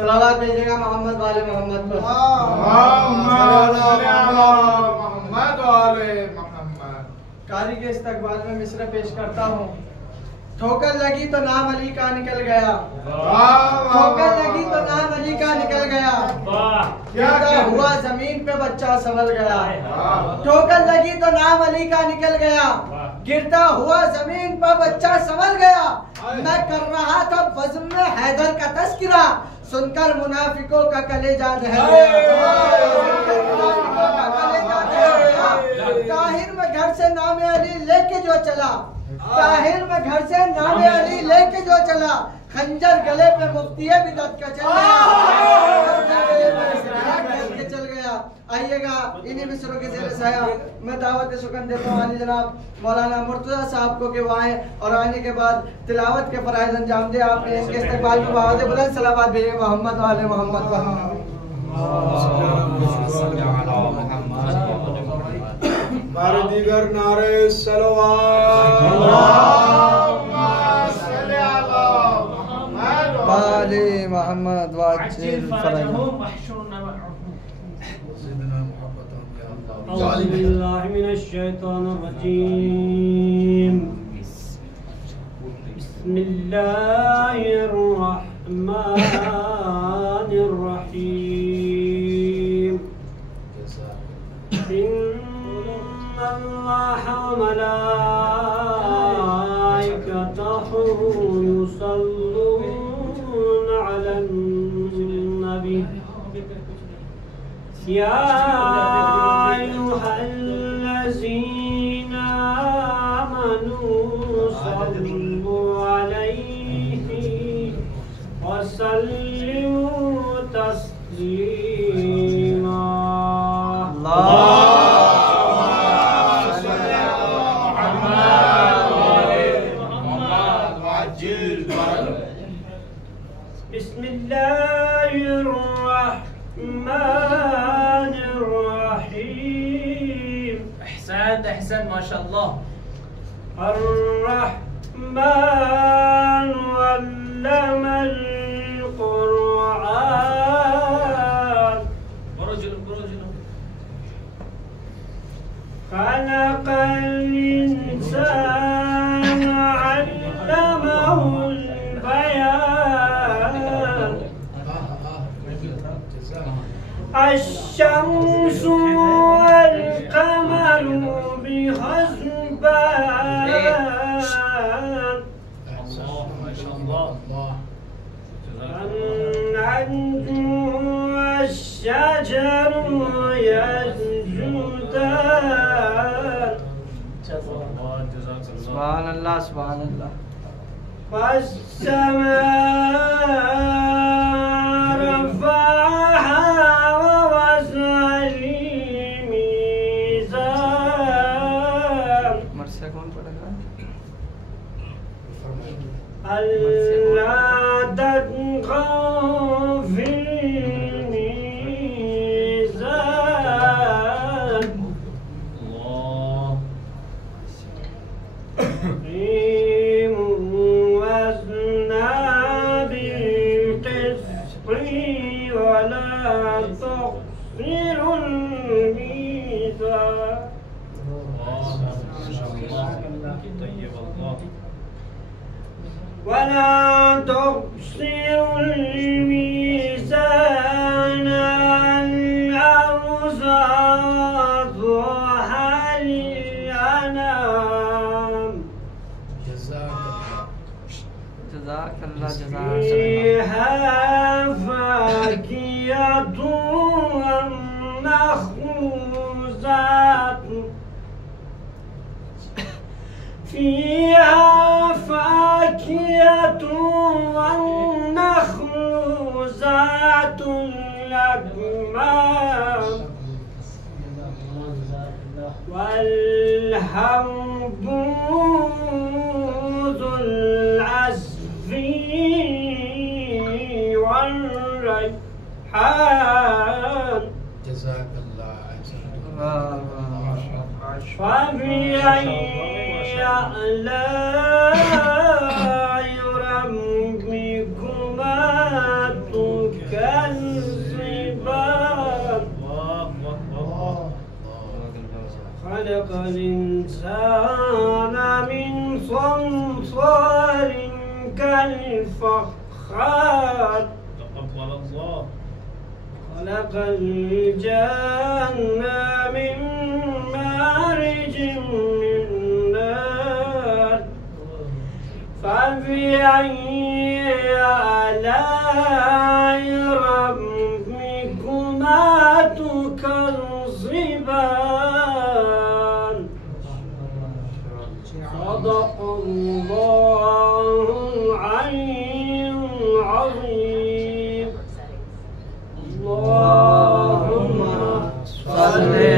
सलावत भेजेगा मोहम्मद वाले मोहम्मद पर। कारी के इस्तकबाल में मिसरा पेश करता हूँ। ठोकर लगी तो नाम अली का निकल गया, ठोकर लगी तो नाम अली का निकल गया, गिरता हुआ जमीन पे बच्चा संभल गया। ठोकर लगी तो नाम अली का निकल गया, गिरता हुआ जमीन पर बच्चा संभल गया। मैं कर रहा था बज़्म में हैदर का तस्करा, सुनकर मुनाफिकों का कलेजा दहल गया। ताहिर में घर से नामे अली लेके जो चला, ताहिर में घर से नामे अली लेके जो चला, खंजर गले पे मुफ्ती बिदअत का चल गया। आइएगा इन्हीं मिसरों के ज़ेर साया मैं दावत सुकन देता हूँ आनी जनाब मौलाना मुर्तज़ा साहब को कि वो आए और आने के बाद तिलावत के फराइज़ अंजाम दे। आपने इनके इस्तकबाल में आवाज़ बुलंद सलावत भेजे मोहम्मद वाले मोहम्मद पर। बार दीगर नारे सलवात वाले मोहम्मद वाजिल औज़ु बिल्लाहि मिनश शैतानिर रजीम। बिस्मिल्लाहिर रहमानिर रहीम। इन्नल्लाहा व मलाइकतहु युसल्लूना अलन नबी या अय्युहल्लज़ीना आमनू सल्लु अलैहि व सल्लिमू तस्लीमा। बिस्मिल्लाहिर्रहमानिर्रहीम। अहसन माशाअल्लाह। अर्रहमान अल्लमल कुरआन खलक़ल इंसान अल्लमहुल बयान। अश-शम्सु वल क़मरु बिहस्बान। अन-नज्मु वश-शजरु यस्जुदान। सुभान अल्लाह सुभान अल्लाह। वस्समाअ रफ़अहा व वज़अल मीज़ान। मरसे कौन पढ़ेगा? अल्ला तत्ग़ौ फ़िल मीज़ान। क़ीमू वज़ना बिल-क़िस्ति व ला तुख़्सिरुल मीज़ान। वला तुख़सिरुल मीज़ान अल-अर्ज़ वज़ुहल अनाम। जज़ाकल्लाह जज़ाकल्लाह। फ़ीहा फ़ाकिहतुन वन्नख़्लु ज़ातु फ़ीहा फ़ाकिहतुन वन्नख़्लु ज़ातुल अकमाम। वल-हब्बु ज़ुल अस्फ़ी वल-रैहान। फबिअय्यि आलाइ रब्बिकुमा तुक खलक़ल इंसाना मिन सलसालिन कल-फख़्ख़ार खलक़ल जन्ना मिन मारिजिन मिन नार फ़बिअय्यि आलाइ रब्बिकुमा तुकज़्ज़िबान। सदक़ल्लाहुल अलीयुल अज़ीम। अल्लाहुम्मा सल्लि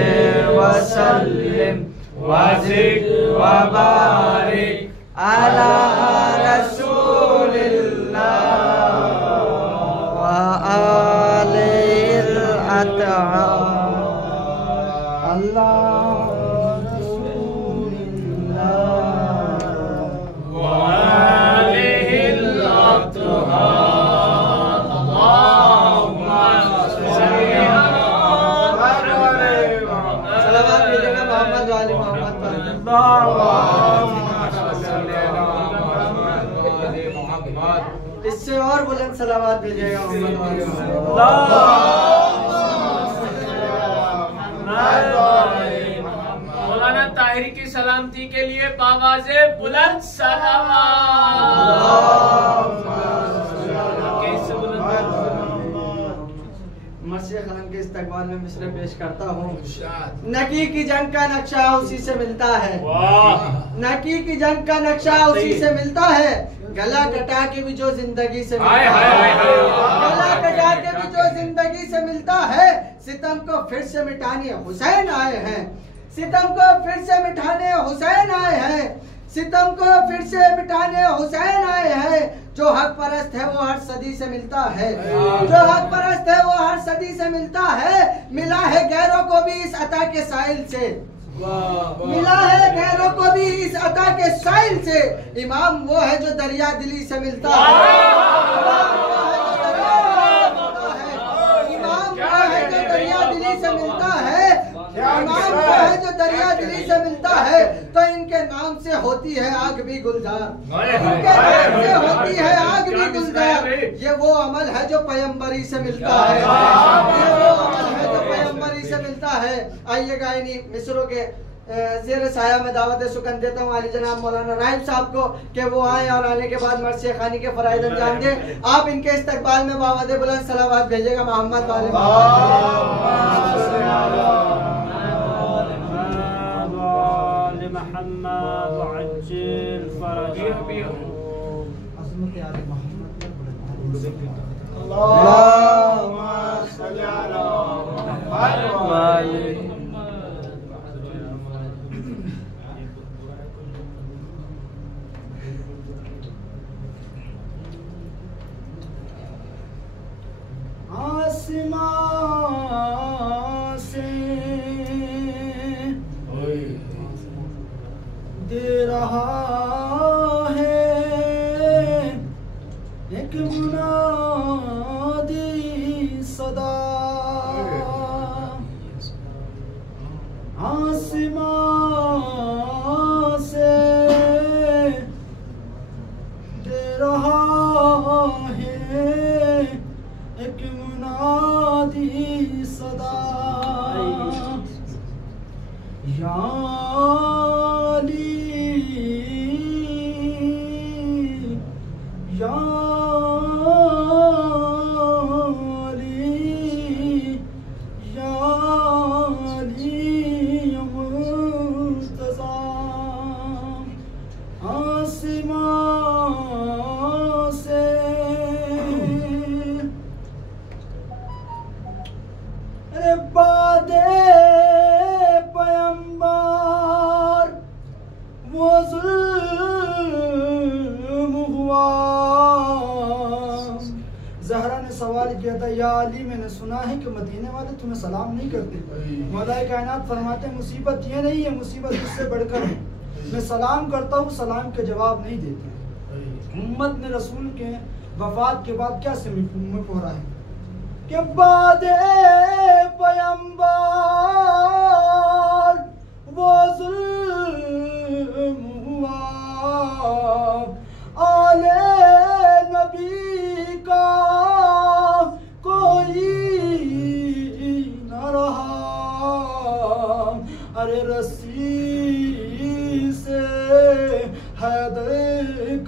व सल्लिम व ज़िद व बारिक अला रसूलिल्लाह व आलिल अतहार। अल्लाह रसूलिल्लाह व आलिल अतहार। अल्लाहुम्मा सल्लि सलावत भेजेगा मोहम्मद वाले मोहम्मद पर। इससे और बुलंद सलावत भेजेगा मोहम्मद वाले मौलाना ताहिरी की सलामती के लिए बावाज़े बुलंद मर्सिया खान के इस्तकबाल में मिसरे पेश करता हूँ। नकी की जंग का नक्शा उसी से मिलता है, नकी की जंग का नक्शा उसी से मिलता है। गला कटा के भी जो जिंदगी से मिलता है, गला कटा के भी जो जिंदगी से मिलता है। सितम को फिर से मिटाने हुसैन आए हैं, सितम को फिर से मिटाने हुसैन आए हैं, सितम को फिर से मिटाने हुसैन आए हैं। जो हक परस्त है वो हर सदी से मिलता है, जो हक परस्त है वो हर सदी से मिलता है। मिला है गैरों को भी इस अता के साइल से, मिला है गैरों को भी इस अता के साइल से। इमाम वो है जो दरिया दिली से मिलता है, इमाम वो है जो दरिया दिली से मिलता है, इमाम वो है जो दरिया दिली से मिलता है। तो इनके नाम से होती है आग भी गुलजार, इनके नाम से होती है आग भी गुलजार। ये वो अमल है जो पैगंबरी से मिलता है, ये वो अमल है जो पैगंबरी से मिलता है। आइएगा इन्हीं मिसरों के ज़ेर साया में दावत सुकन देता हूँ आली जनाब मौलाना राहिब साहब को कि वो आए और आने के बाद मर्सिया खानी के फराइद अंजाम दे। आप इनके इस्तकबाल में बावद बुलंद सलावत भेजेगा मोहम्मद वाले मोहम्मद वअज्जिल फरजहू। अल्लाहुम्मा सल्लि अला मुहम्मद। आसमां से दे रहा है एक मुनादी सदा, आसमां से दे रहा है एक मुनादी सदा। या सवाल किया था, या अली मैंने सुना है कि मदीने वाले तुम्हें सलाम नहीं करते। मौलाए कायनात फरमाते मुसीबत ये नहीं है, मुसीबत इससे बढ़कर है। मैं सलाम करता हूँ, सलाम के जवाब नहीं देते। उम्मत ने रसूल के वफात के बाद क्या में पढ़ा है कि बादे पैगंबर वो जुल्म हुआ, आले नबी का कोई न रहा। अरे रस्सी से हैदर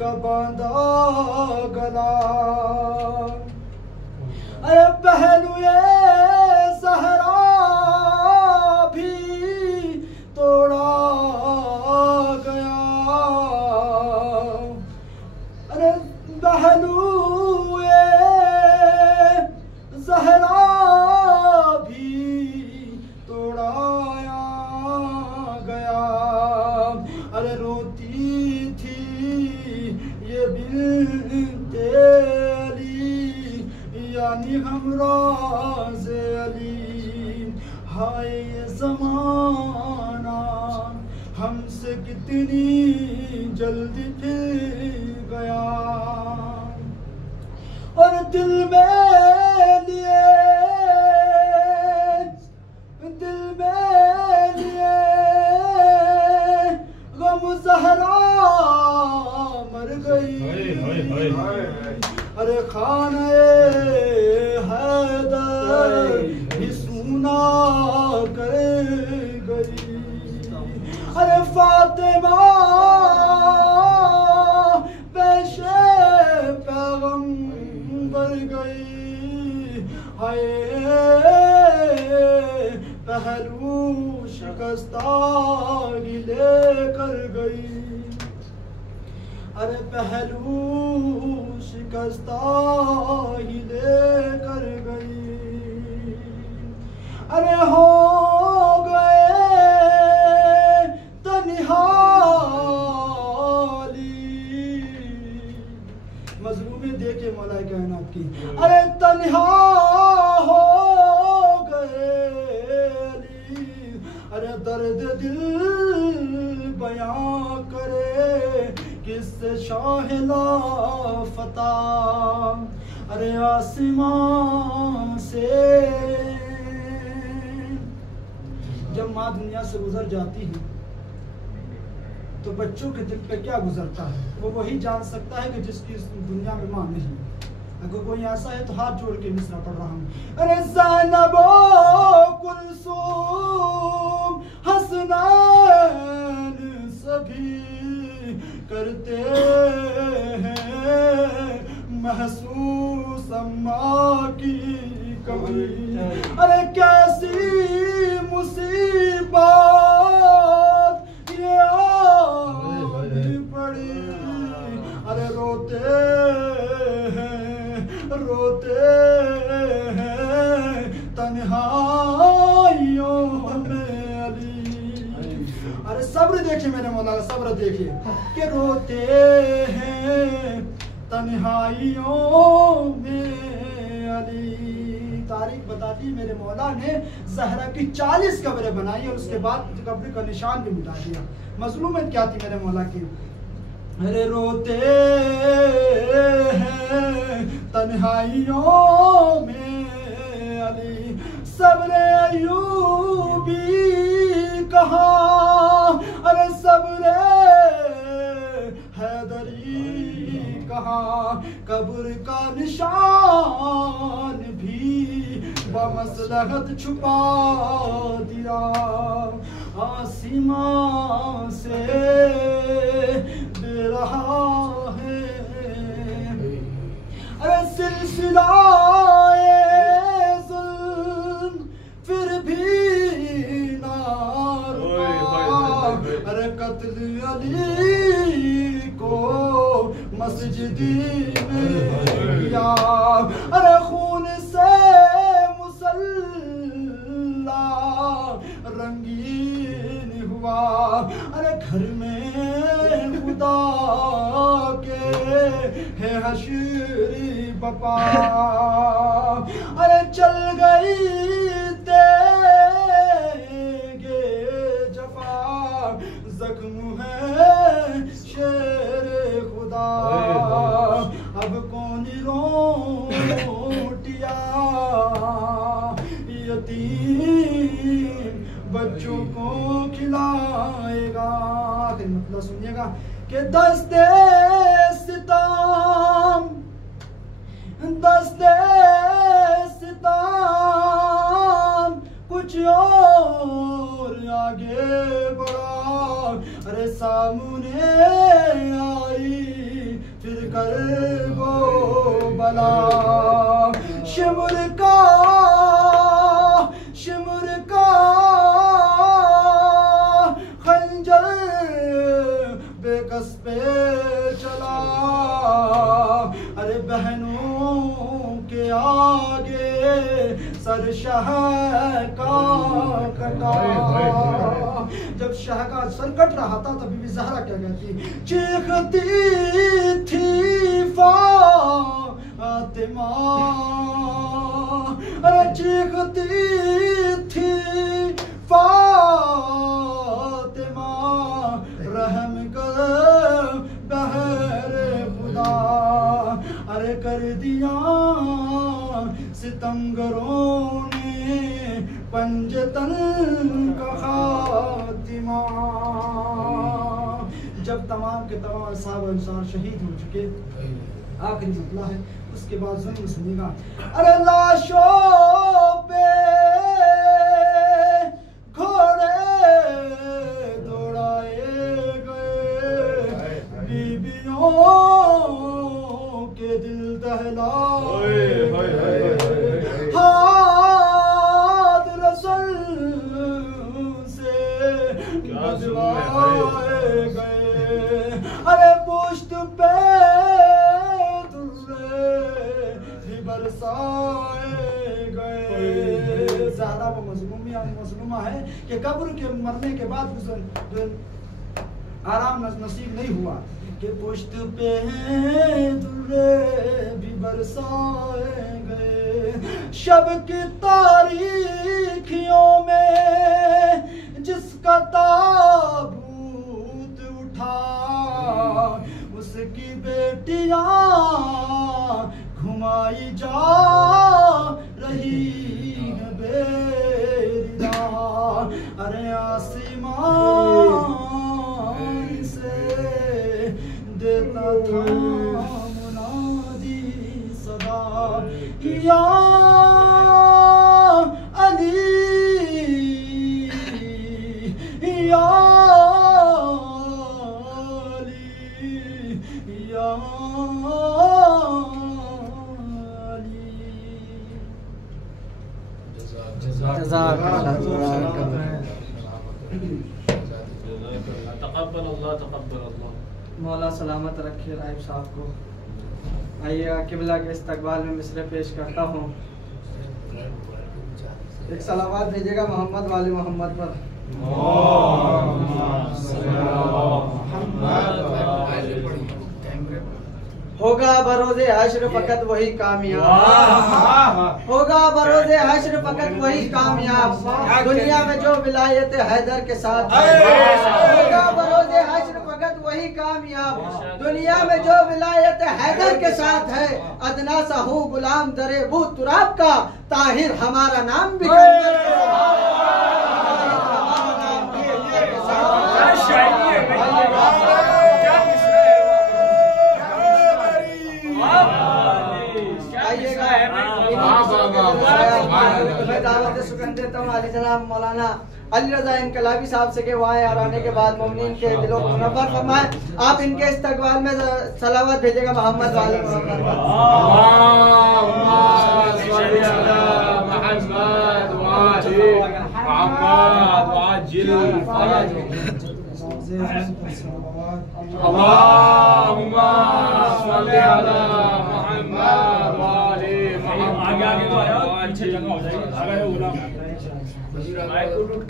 का बांधा गला, अरे पहलुए सहरा भी तोड़ा गया। अरे पहलुए सहरा भी तोड़ाया गया। अरे रोती थी ये बिन्ते अली, यानी हमराज़ अली। हाय ये ज़माना हमसे कितनी जल्दी फिर गया, और दिल में लिए गम ज़हरा मर गई। अरे खाने हैदर भी सुना कर गई। अरे फातिमा पेशे पैगंबर गई। हाय पहलू शिकस्ता ही लेकर गई। अरे पहलू शिकस्ता ही लेकर गई। अरे हो गए तन्हाली, मजलूमी देखे मौला कायनात की। अरे तन्हा हो गए अली, अरे दर्द दिल बयां करे किससे शाहिला फता। अरे आसमां से जब माँ दुनिया से गुजर जाती है तो बच्चों के दिल पे क्या गुजरता है वो वही जान सकता है कि जिसकी इस दुनिया में माँ नहीं। अगर कोई ऐसा है तो हाथ जोड़ के मिसरा पढ़ रहा हूँ। अरे ज़ैनबो कुलसूम हसनैन सभी करते हैं महसूस अम्मा की कमी। अरे कैसी मुसीबत ये आनी पड़ी। अरे रोते हैं तन्हाइयों में अली। अरे सब्र देखिए मेरे मौला का, सब्र देखिए कि रोते हैं तन्हाइयों में अली। तारीख बताती मेरे मौला ने ज़हरा की 40 कब्रें बनाई और उसके बाद कब्र का निशान भी मिटा दिया। मजलूमियत क्या थी मेरे मौला की। अरे रोते हैं तन्हाइयों में अली। सब्रे अयूबी कहाँ, अरे सब्रे हैदरी कहाँ। कब्र का निशान भी बमसलहत छुपा दिया। आसमां से दे रहा है अरे सिलसिलाए जुल्म फिर भी ना रुका। अरे कत्ल अली को मस्जिदी में किया। अरे खून से मुसल्ला रंगीन हुआ। अरे घर में खुदा के है हशरी बपा। अरे चल गई तेगे जफा। जख्म है शेर खुदा। अब कौन रोटिया यतीम बच्चों को खिलाए। सुनिएगा कि दस्ते सिताम कुछ और आगे बढ़ा, अरे सामने आई फिर कर वो बला, शिमुर का खंजर बेकस पे चला, अरे बहनों के आगे सर शाह का कटा। जब शाह का सर कट रहा था तभी भी ज़हरा क्या कहती, चीखती थी फातिमा, अरे चीखती थी फातिमा, रहम कर बहरे खुदा, अरे कर दिया सितमगरों ने पंजतन का खातिमा। जब तमाम के तमाम साहब इंसान शहीद हो चुके, आखिरी जुमला है, उसके बाद जरूर सुनिएगा। अरे लाशों पे घोड़े दौड़ाए गए, बीबियों के दिल दहलाए, हाथ रसल से बदलाए गए, अरे पुश्त पे बरसाए गए। ज़हरा वो मज़लूमा है कि कब्र के मरने के बाद आराम नसीब नहीं हुआ कि पुश्त पे दुर्रे भी बरसाए गए। शब की तारीखियों में जिसका ताबूत उठा, उसकी बेटियां घुमाई जा रही है बेरिया, अरे आसमान से देता था मुनादी सदा, या अली या अली या मौला सलामत रखे राइब साहब को। आइए किबला के इस्तकबाल में मिसरे पेश करता हूँ। एक सलावत भेजिएगा मोहम्मद वाले मोहम्मद पर। होगा बरोज़े हश्र फकत वही कामयाब, होगा बरोज़े हश्र फकत वही कामयाब, दुनिया में जो विलायत हैदर के साथ है। होगा बरोज़े हश्र फकत वही कामयाब, दुनिया में जो विलायत हैदर के साथ है। अदना सा हूँ गुलाम दरे बू तुराब का, ताहिर हमारा नाम भी दावत सुकन देता हूँ अली जनाब मौलाना अली रजा इनकलाबी साहब से के वहाँ यार आने के बाद मोमिनीन के दिलों को मुनव्वर फरमाए। आप इनके इस्तकबाल में सलावत भेजेगा मोहम्मद वाले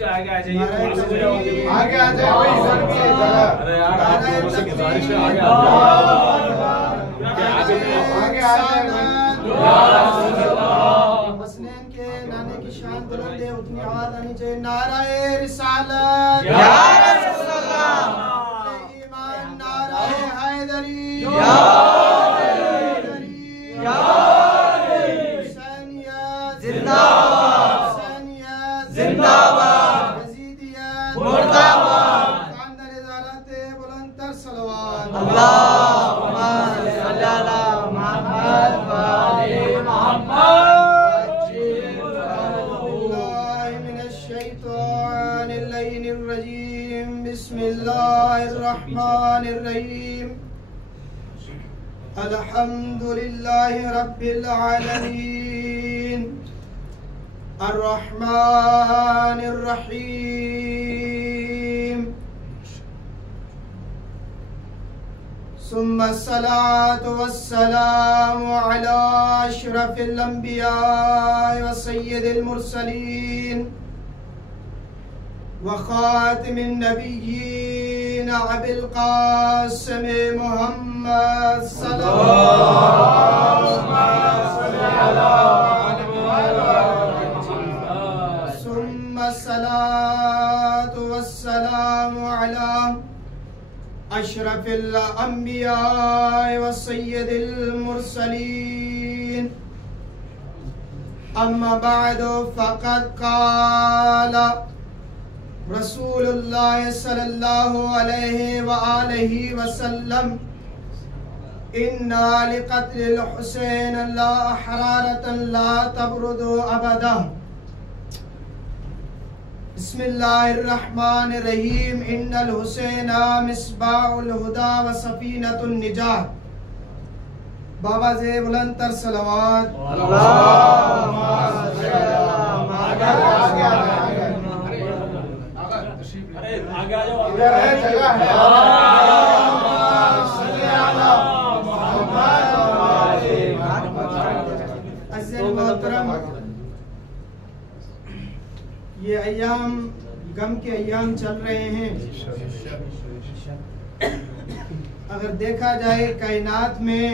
आगे आ जाइए, आगे आ जाए वही सर की जगह। अरे यार आप लोगों से गुजारिश है आगे आगे आ जाए। मसलन के नाने की शान बुलंद है, उतनी आवाज आनी चाहिए। नाराए रिसालत या रसूल अल्लाह, ईमान नाराए हैदरी या बिस्मिल्लाहिर्रहमानिर्रहीम अल्हम्दुलिल्लाहि रब्बिल आलमीन अर्रहमानिर्रहीम सुम्मस्सलातु वस्सलामु अला अशरफिल अंबिया व सय्यिदिल मुरसलीन व खातिमिन नबिय्यीन अबिल कासिम मुहम्मद सल्लल्लाहु सुम्मस्सलातु वस्सलामु अला अशरफिल अंबिया व सय्यिदिल मुरसलीन अम्मा बअदु फ़क़द क़ाला रसूलुल्लाह सल्लल्लाहु अलैहि व आलिहि वसल्लम इन्ना लिक़त्लिल हुसैन ला हरारतन ला तबरुदु अबदा बिस्मिल्लाहिर्रहमानिर्रहीम इन्नल हुसैना मिस्बाहुल हुदा व सफीनतुन निजात बाबा से बुलंद तर सलावत इधर है जगह है ये अय्याम गम के अय्याम चल रहे हैं। अगर देखा जाए कायनात में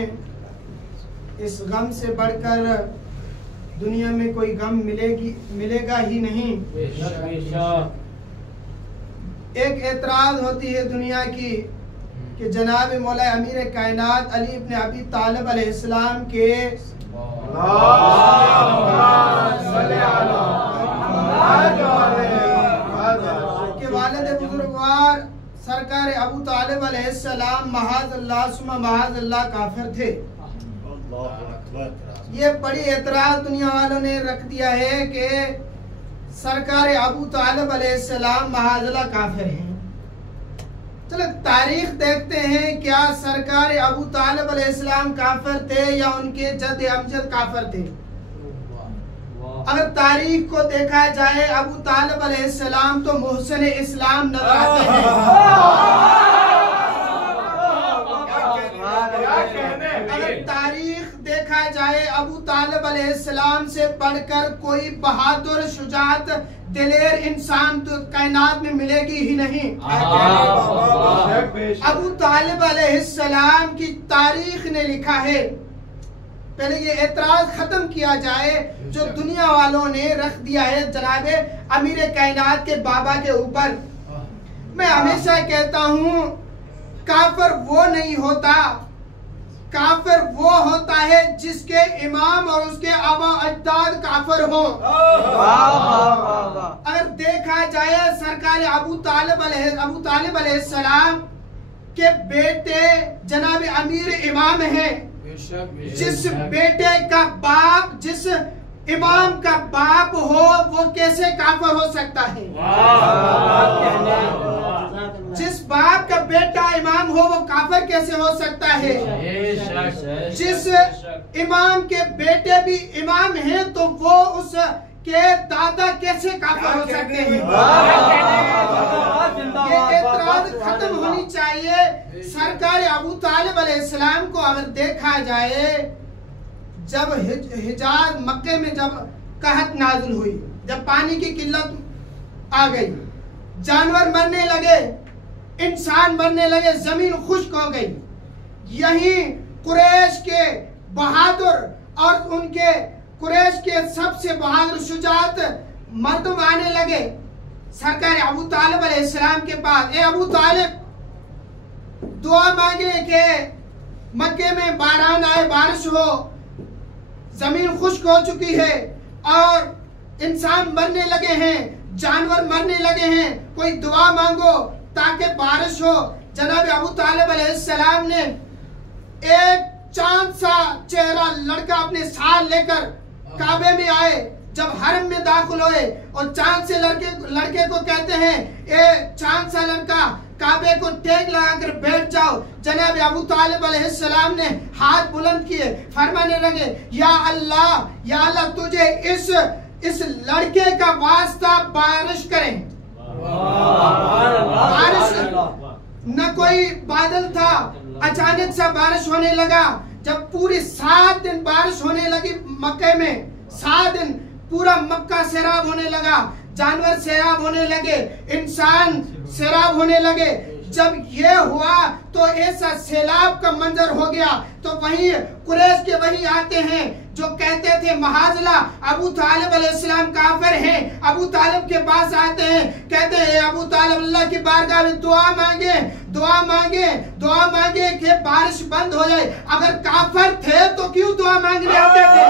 इस गम से बढ़कर दुनिया में कोई गम मिलेगा ही नहीं। एक एतराज होती है दुनिया की कि जनाब मौला अमीर कायनात अली इब्न अबी तालिब अलैहिस्सलाम के वालिद बुजुर्गवार सरकार अबू तालिब अलैहिस्सलाम महाज़अल्लाह सुम्मा महाज़अल्लाह काफिर थे। ये बड़ी एतराज दुनिया वालों ने रख दिया है कि सरकार अबू तालिब अलैहिस्सलाम महाज़अल्लाह काफिर हैं। चलो तारीख देखते हैं, क्या सरकार अबू तालिब अलैहिस्सलाम काफिर थे या उनके जद अमजद काफिर थे? अगर तारीख को देखा जाए अबू तालिब अलैहिस्सलाम तो मुहसिन इस्लाम नजर आते हैं। अगर तारीख देखा जाए अबू तालिब अलैहिस्सलाम से बढ़कर कोई बहादुर शुजाअत दिलेर इंसान तो कायनात में मिलेगी ही नहीं। अबू तालिब अलैहिस्सलाम की तारीख ने लिखा है। पहले ये एतराज खत्म किया जाए जो दुनिया वालों ने रख दिया है जनाबे अमीर कायनात के बाबा के ऊपर। मैं हमेशा कहता हूँ काफिर वो नहीं होता, काफिर वो होता है जिसके इमाम और उसके आबा अजदाद काफिर हो। अगर देखा जाए सरकार अबू तालिब अलैहिस्सलाम के बेटे जनाब अमीर इमाम है। जिस बेटे का बाप जिस इमाम का बाप हो वो कैसे काफिर हो सकता है? जिस बाप का बेटा इमाम हो वो काफिर कैसे हो सकता है? जिस इमाम के बेटे भी इमाम हैं तो वो उस के दादा कैसे काफिर हो सकते हैं? ये एतराज खत्म होनी चाहिए। सरकार अबू तालिब अलैहिस्सलाम को अगर देखा जाए जब हिजाज मक्के में जब कहत नाज़िल हुई, जब पानी की किल्लत आ गई, जानवर मरने लगे, इंसान मरने लगे, जमीन खुश्क हो गई, यही कुरैश के बहादुर और उनके कुरैश के सबसे बहादुर शुजाअत मर्दम आने लगे सरकार अबू तालिब अलैहिस्सलाम के पास। ए अबू तालिब दुआ मांगे कि मक्के में बारान आए, बारिश हो, जमीन खुश्क हो चुकी है और इंसान मरने लगे हैं, जानवर मरने लगे हैं, कोई दुआ मांगो ताकि बारिश हो। जनाब अबू तालिब अलैहिस्सलाम ने एक चांद सा चेहरा लड़का अपने साथ लेकर काबे में आए। जब हरम में दाखिल हुए और चांद से लड़के को कहते हैं, ए चांद सा लड़का काबे को टेक लगाकर बैठ जाओ। जनाब अबू तालिब अलैहिस्सलाम ने हाथ बुलंद किए, फरमाने लगे, या अल्लाह तुझे इस लड़के का वास्ता बारिश करें। बारिश न कोई बादल था, अचानक सा बारिश होने लगा। जब पूरी 7 दिन बारिश होने लगी मक्के में, 7 दिन पूरा मक्का सैराब होने लगा, जानवर सैराब होने लगे, इंसान सैराब होने लगे। जब ये हुआ तो ऐसा सैलाब का मंजर हो गया। तो वही कुरैश के वही आते हैं जो कहते थे महाजला अबू तालिब अलैहिस्सलाम काफिर हैं। अबू तालिब के पास आते हैं, कहते हैं अबू तालिब अल्लाह की बारगाह में दुआ मांगे कि बारिश बंद हो जाए। अगर काफिर थे तो क्यों दुआ मांगने आते थे?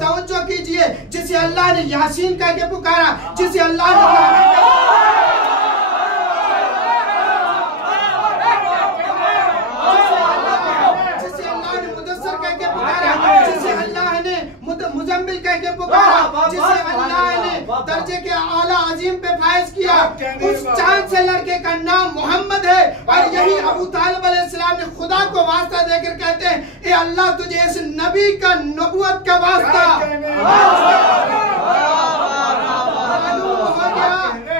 तवज्जो कीजिए, जिसे अल्लाह ने यासीन कह के पुकारा, जिसे अल्लाह ने मुदस्सिर कह के पुकारा, जिसे अल्लाह ने मुजम्मिल कह के पुकारा, जिसे अल्लाह ने दर्जे के आला अजीम पे फायज किया, उस चांद से लड़के का नाम मोहम्मद है। और यही अबू तालिब अलैहिस्सलाम ने खुदा को वास्ता देकर कहते हैं, ए अल्लाह तुझे इस नबी का नबुवत का वास्ता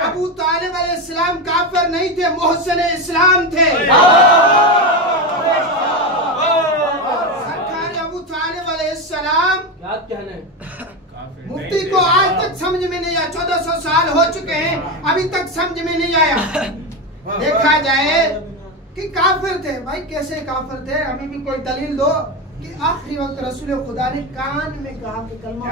अबू तालिब अलैहिस्सलाम काफिर नहीं थे, मोहसिन इस्लाम थे। अबू तालिब अलैहिस्सलाम मुफ्ती को आज तक समझ में नहीं आया। 1400 साल हो चुके हैं, अभी तक समझ में नहीं आया। देखा जाए कि काफिर थे, भाई कैसे काफिर थे? अभी भी कोई दलील दो कि आखिरी वक्त रसूल खुदा ने कान में कहा कि कलमा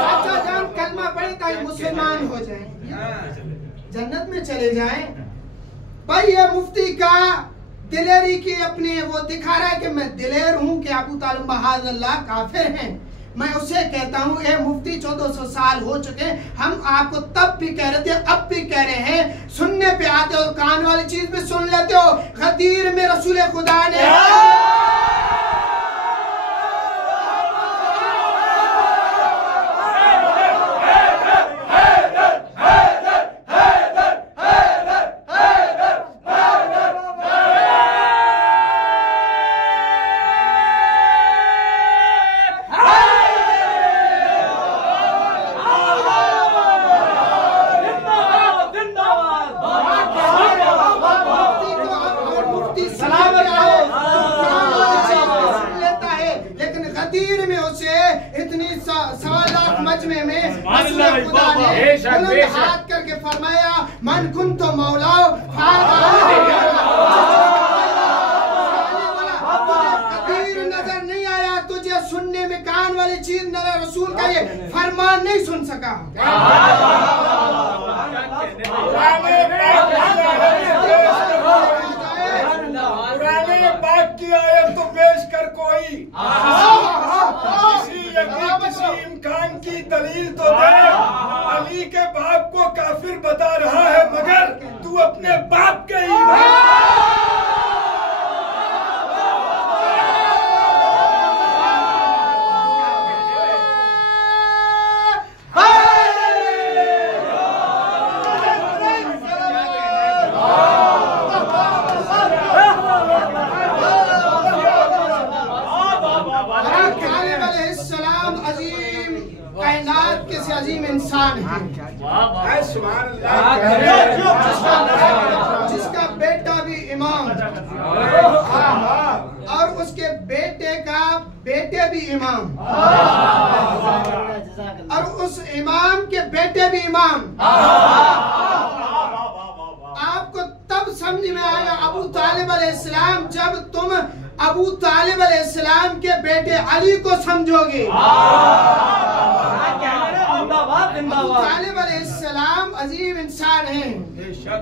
चाचा जान कलमा पढ़े ताकि मुसलमान हो जाएं, जन्नत में चले जाएं। भाई ये मुफ्ती का दिलेरी की अपनी वो दिखा रहा है कि मैं दिलेर हूं कि अबू तालिब महाज़ल्लाह काफिर हैं। मैं उसे कहता हूं, ए मुफ्ती 1400 साल हो चुके, हम आपको तब भी कह रहे थे, अब भी कह रहे हैं, सुनने पे आते हो, कान वाली चीज भी सुन लेते हो। गदीर में रसूल खुदा ने हाथ करके फरमाया, मन कुन तो मौलाओ नजर नहीं आया तुझे, सुनने में कान वाली चीज नजर रसूल का ये फरमान नहीं सुन सका। पुराने पाक की आयत तो पेश कर कोई, किसी इम्कान की दलील तो दे। अली के बाप को काफिर बता रहा है, मगर तू अपने बाप के अजीम इंसान है, जिसका बेटा भी इमाम और उसके बेटे भी इमाम और उस इमाम के बेटे भी इमाम। आपको तब समझ में आएगा अबू तालिब अलैहिस्सलाम जब तुम अबू तालिब अलैहिस्सलाम के बेटे अली को समझोगे। अबू तालिब अलैहिस्सलाम अजीम इंसान हैं।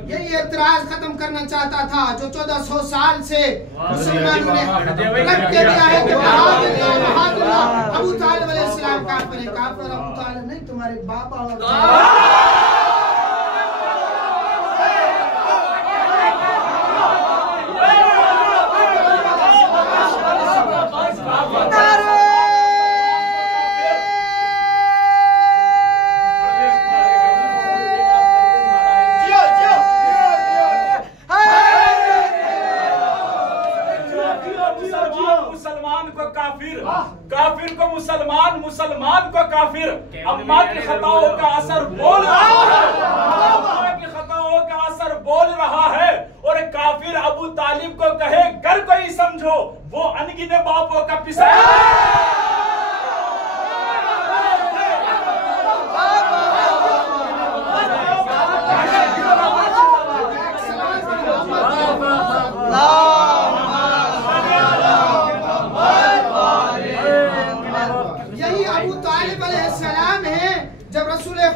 यही एतराज खत्म करना चाहता था जो 1400 साल से मुसलमानों ने रख के दिया है कि अबू तालिब अलैहिस्सलाम काफिर है। काफिर अबू तालिब नहीं, तुम्हारे बाबा और काफिर को मुसलमान, मुसलमान को काफिर। अम्मा की खताओं का असर बोल रहा है, अम्मा की खताओं का असर बोल रहा है। और काफिर अबू तालिब को कहे घर को ही समझो, वो अनगिने बापों का पिसा।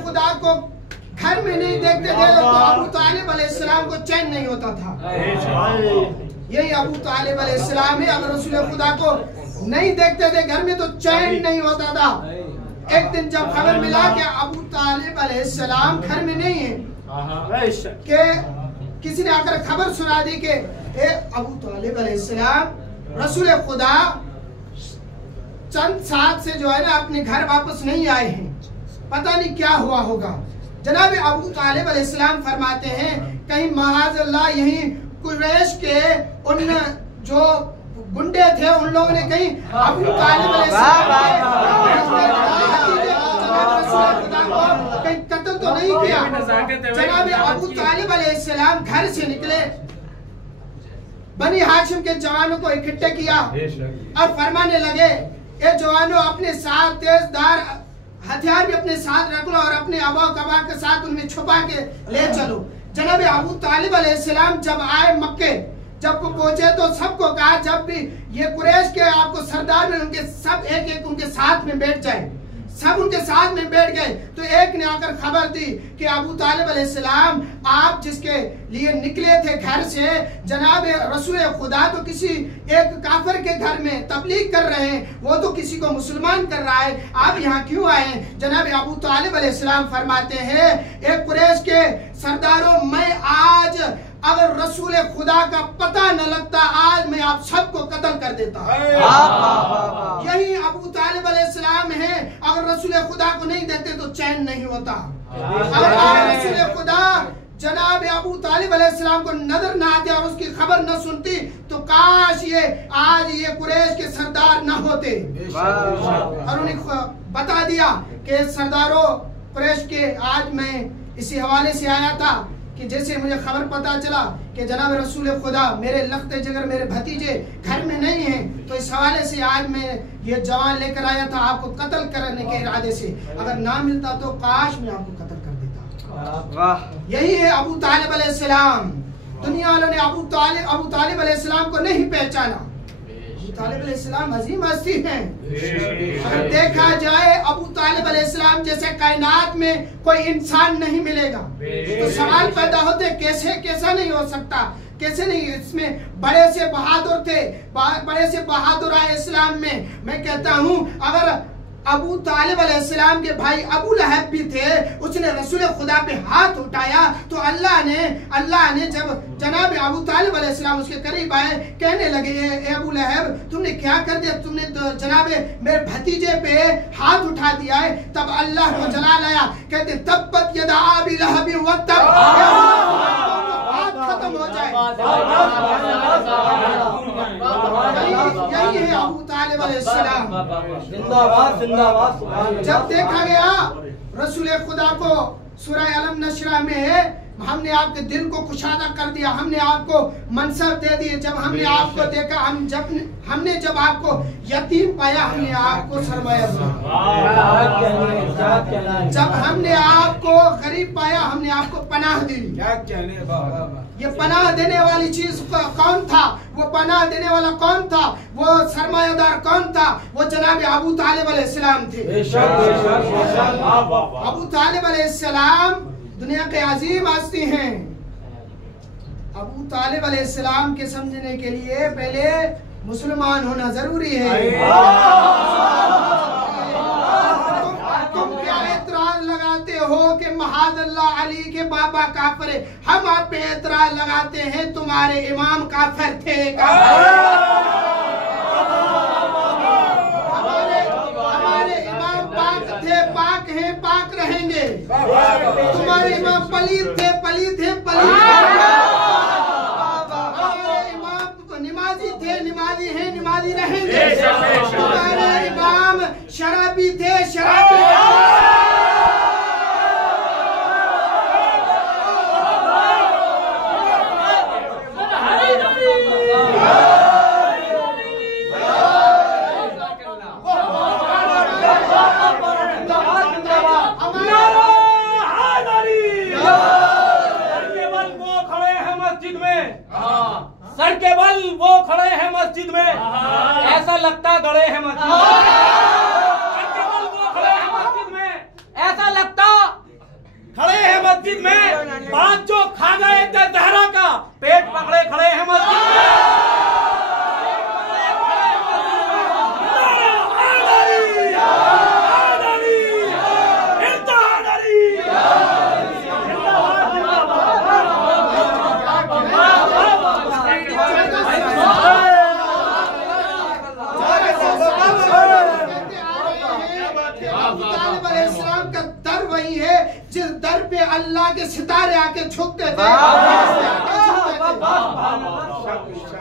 खुदा को घर में नहीं देखते थे तो अबू तालिब अलैहिस्सलाम को चैन नहीं होता था। यही अबू तालिब अलैहिस्सलाम है। अगर रसूल खुदा को नहीं देखते थे घर में तो चैन नहीं होता था। एक दिन जब खबर मिला कि अबू तालिब अलैहिस्सलाम घर में नहीं है, कि किसी ने आकर खबर सुना दी कि अबू तालिब अलैहिस्सलाम रसूल खुदा चंद साथ से जो है ना अपने घर वापस नहीं आए हैं, पता नहीं क्या हुआ होगा। जनाब अबू तालिब अलैहिस्सलाम फरमाते हैं कहीं महाज़अल्लाह यही कुरैश के उन जो गुंडे थे उन लोगों ने कहीं अबू तालिब अलैहिस्सलाम कहीं कत्ल तो नहीं किया। जनाब अबू तालिब अलैहिस्सलाम घर से निकले, बनी हाशिम के जवानों को इकट्ठे किया और फरमाने लगे, ये जवानों अपने साथ तेजधार हथियार भी अपने साथ रख लो और अपने अबा कबा के साथ उनमें छुपा के ले चलो। जनाब अबू तालिब अलैहिस्सलाम जब आए मक्के, जब पहुंचे तो सबको कहा जब भी ये कुरैश के आपको सरदार में उनके सब एक एक उनके साथ में बैठ जाए। सब उनके साथ में बैठ गए तो एक ने आकर खबर दी कि अबू तालिब अलैहिस्सलाम आप जिसके लिए निकले थे घर से, जनाब रसूल खुदा तो किसी एक काफिर के घर में तबलीग कर रहे हैं, वो तो किसी को मुसलमान कर रहा है, आप यहाँ क्यों आए हैं? जनाब अबू तालिब अलैहिस्सलाम फरमाते हैं, एक कुरैश के सरदारों, मैं आज अगर रसूल खुदा का पता न लगता आज मैं आप सबको कत्ल कर देता। यही अबू तालिब अलैहिस्सलाम है। अगर रसूल खुदा को नहीं देखते तो चैन नहीं होता। अगर रसूल खुदा जनाब अबू तालिब अलैहिस्सलाम को नजर न आते और उसकी खबर न सुनती तो काश ये आज ये कुरैश के सरदार न होते। और उन्हें बता दिया कि सरदारों कुरैश के, आज मैं इसी हवाले से आया था कि जैसे मुझे खबर पता चला कि जनाब रसूल खुदा मेरे लख्ते जिगर मेरे भतीजे घर में नहीं हैं, तो इस हवाले से आज मैं ये जवान लेकर आया था आपको कत्ल करने के इरादे से। अगर ना मिलता तो काश मैं आपको कत्ल कर देता। यही है अबू तालिब अलैहिस्सलाम। दुनिया वालों ने अबू तालिब अलैहिस्सलाम को नहीं पहचाना। तालिब अलैहिस्सलाम अजीम हस्ती हैं। अगर देखा जाए अबू तालिब अलैहिस्सलाम जैसे कायनात में कोई इंसान नहीं मिलेगा। तो सवाल पैदा होते कैसे, कैसा नहीं हो सकता, कैसे नहीं? इसमें बड़े से बहादुर थे, बड़े से बहादुर आए इस्लाम में। मैं कहता हूँ अगर अबू तालिब अलैहिस्सलाम के भाई अबू लहब भी थे, उसने रसूल खुदा पे हाथ उठाया तो अल्लाह ने जब जनाब अबू तालिब अलैहिस्सलाम उसके करीब आए, कहने लगे ए अबू लहब तुमने क्या कर दिया, तुमने तो जनाब मेरे भतीजे पे हाथ उठा दिया है। तब अल्लाह को जलाल आया, कहते तब्बत यदा अबी लहब व तब, बात खत्म हो जाए। यही है अबू तालिब अलैहिस्सलाम। जब देखा गया रसूल खुदा को सूरह अलम नशरा में है, हमने आपके दिल को कुशादा कर दिया, हमने आपको मनसब दे दिए। जब हमने आपको देखा, हमने जब आपको यतीम पाया, हमने आपको सरमाया दिया। जब हमने आपको गरीब पाया, हमने आपको पनाह दी। ये पनाह देने वाली चीज कौन था? वो पनाह देने वाला कौन था? वो सरमायादार कौन था? वो जनाब अबू तालिब अलैहिस्सलाम थे। अबू तालिब अलैहिस्सलाम दुनिया के अजीम हस्ती हैं। अबू तालिब अलैहिस्सलाम के समझने के लिए पहले मुसलमान होना जरूरी है। तुम क्या एतराज लगाते हो कि महादल्लाह अली के बाबा काफिर है? हम आप पे एतराज लगाते हैं तुम्हारे इमाम काफिर थे। हमारे इमाम पाक थे, पाक हैं, पाक रहेंगे। तुम्हारे इमाम पलीद थे, पलीद हैं, पलीद। निमाजी थे, निमाजी हैं, निमाजी रहेंगे। तुम्हारे इमाम शराबी थे, शराबी सर के बल वो खड़े हैं मस्जिद में, ऐसा लगता गड़े हैं मस्जिद में। सर के बल वो खड़े हैं मस्जिद में, ऐसा लगता खड़े हैं मस्जिद में। बात जो खा गए थे जहरा का, पेट पकड़े खड़े हैं मस्जिद में। जिस दर पे अल्लाह के सितारे आके झुकते थे।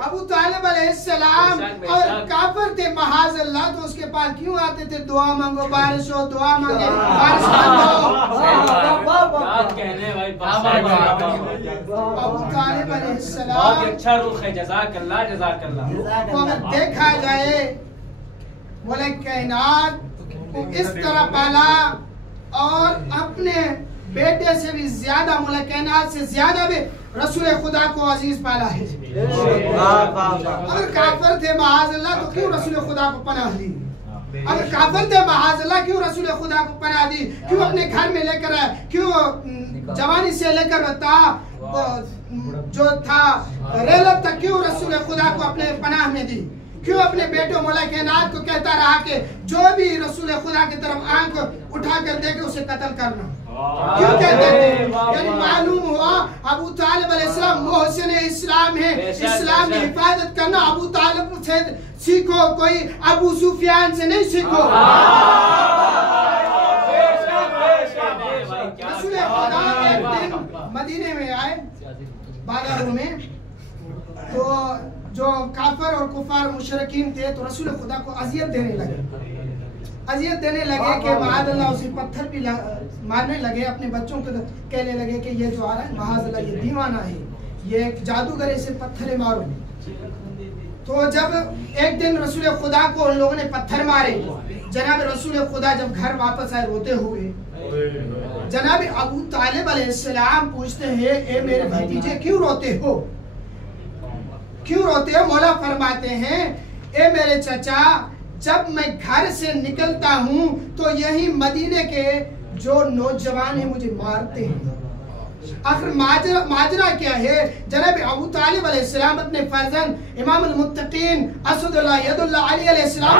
अबू तालिब अलैहिस्सलाम और काफिर थे महाज अल्लाह, तो उसके पास क्यों आते थे? दुआ मांगो, बारिश हो, दुआ मांगे, बारिश अबू तालिब अलैहिस्सलाम अच्छा रुख है। जज़ाकल्लाह, जज़ाकल्लाह। तो अगर देखा जाए मुल्क कायनात को इस तरह पाला और अपने बेटे से भी ज्यादा, मुल्क कायनात से ज्यादा भी रसूल खुदा को अजीज पाला है। अगर काफिर थे महाज़ल्लाह तो क्यों रसूल खुदा को पनाह दी? अगर काफिर थे महाज़ल्लाह क्यों रसूल खुदा को पनाह दी? क्यों अपने घर में लेकर आए? क्यों जवानी से लेकर जो था रेलत तक क्यों रसूल खुदा को अपने पनाह में दी? क्यों अपने बेटों मुल्क कायनात को कहता रहा कि जो भी रसूल खुदा की तरफ आंख उठा कर देखे उसे कत्ल करना? क्यों कहते थे? यानी मालूम हुआ अबू तालिब अलैहिस्सलाम मोहसिन इस्लाम है। इस्लाम की हिफाजत करना अबू तालिब से सीखो, कोई अबू सुफियान से नहीं सीखो। रसूल खुदा एक दिन मदीने में आए बाजारों में, तो जो काफिर और कुफार मुशरिकीन थे तो रसूल खुदा को अजियत देने लगे कि माअल्लाह उसे पत्थर भी मारने लगे। अपने बच्चों को कहने लगे कि ये जो आ रहा है माअल्लाह ये दीवाना है, ये एक जादूगर है, इसे पत्थर मारो। तो जब एक दिन रसूल खुदा को उन लोगों ने पत्थर मारे, जनाब रसूल खुदा जब घर वापस आए रोते हुए, जनाब अबू तालिब अलैहिस्सलाम पूछते हैं ए मेरे भतीजे क्यों रोते हो, क्यों रोते हो? मौला फरमाते हैं ए मेरे चचा, जब मैं घर से निकलता हूँ तो यही मदीने के जो नौजवान हैं मुझे मारते हैं। आखिर माजरा क्या है? जनाब अबू तालिब अलैहिस्सलाम अपने फर्जंद इमाम अल मुत्तकीन असदुल्लाह यदुल्लाह अली अलैहिस्सलाम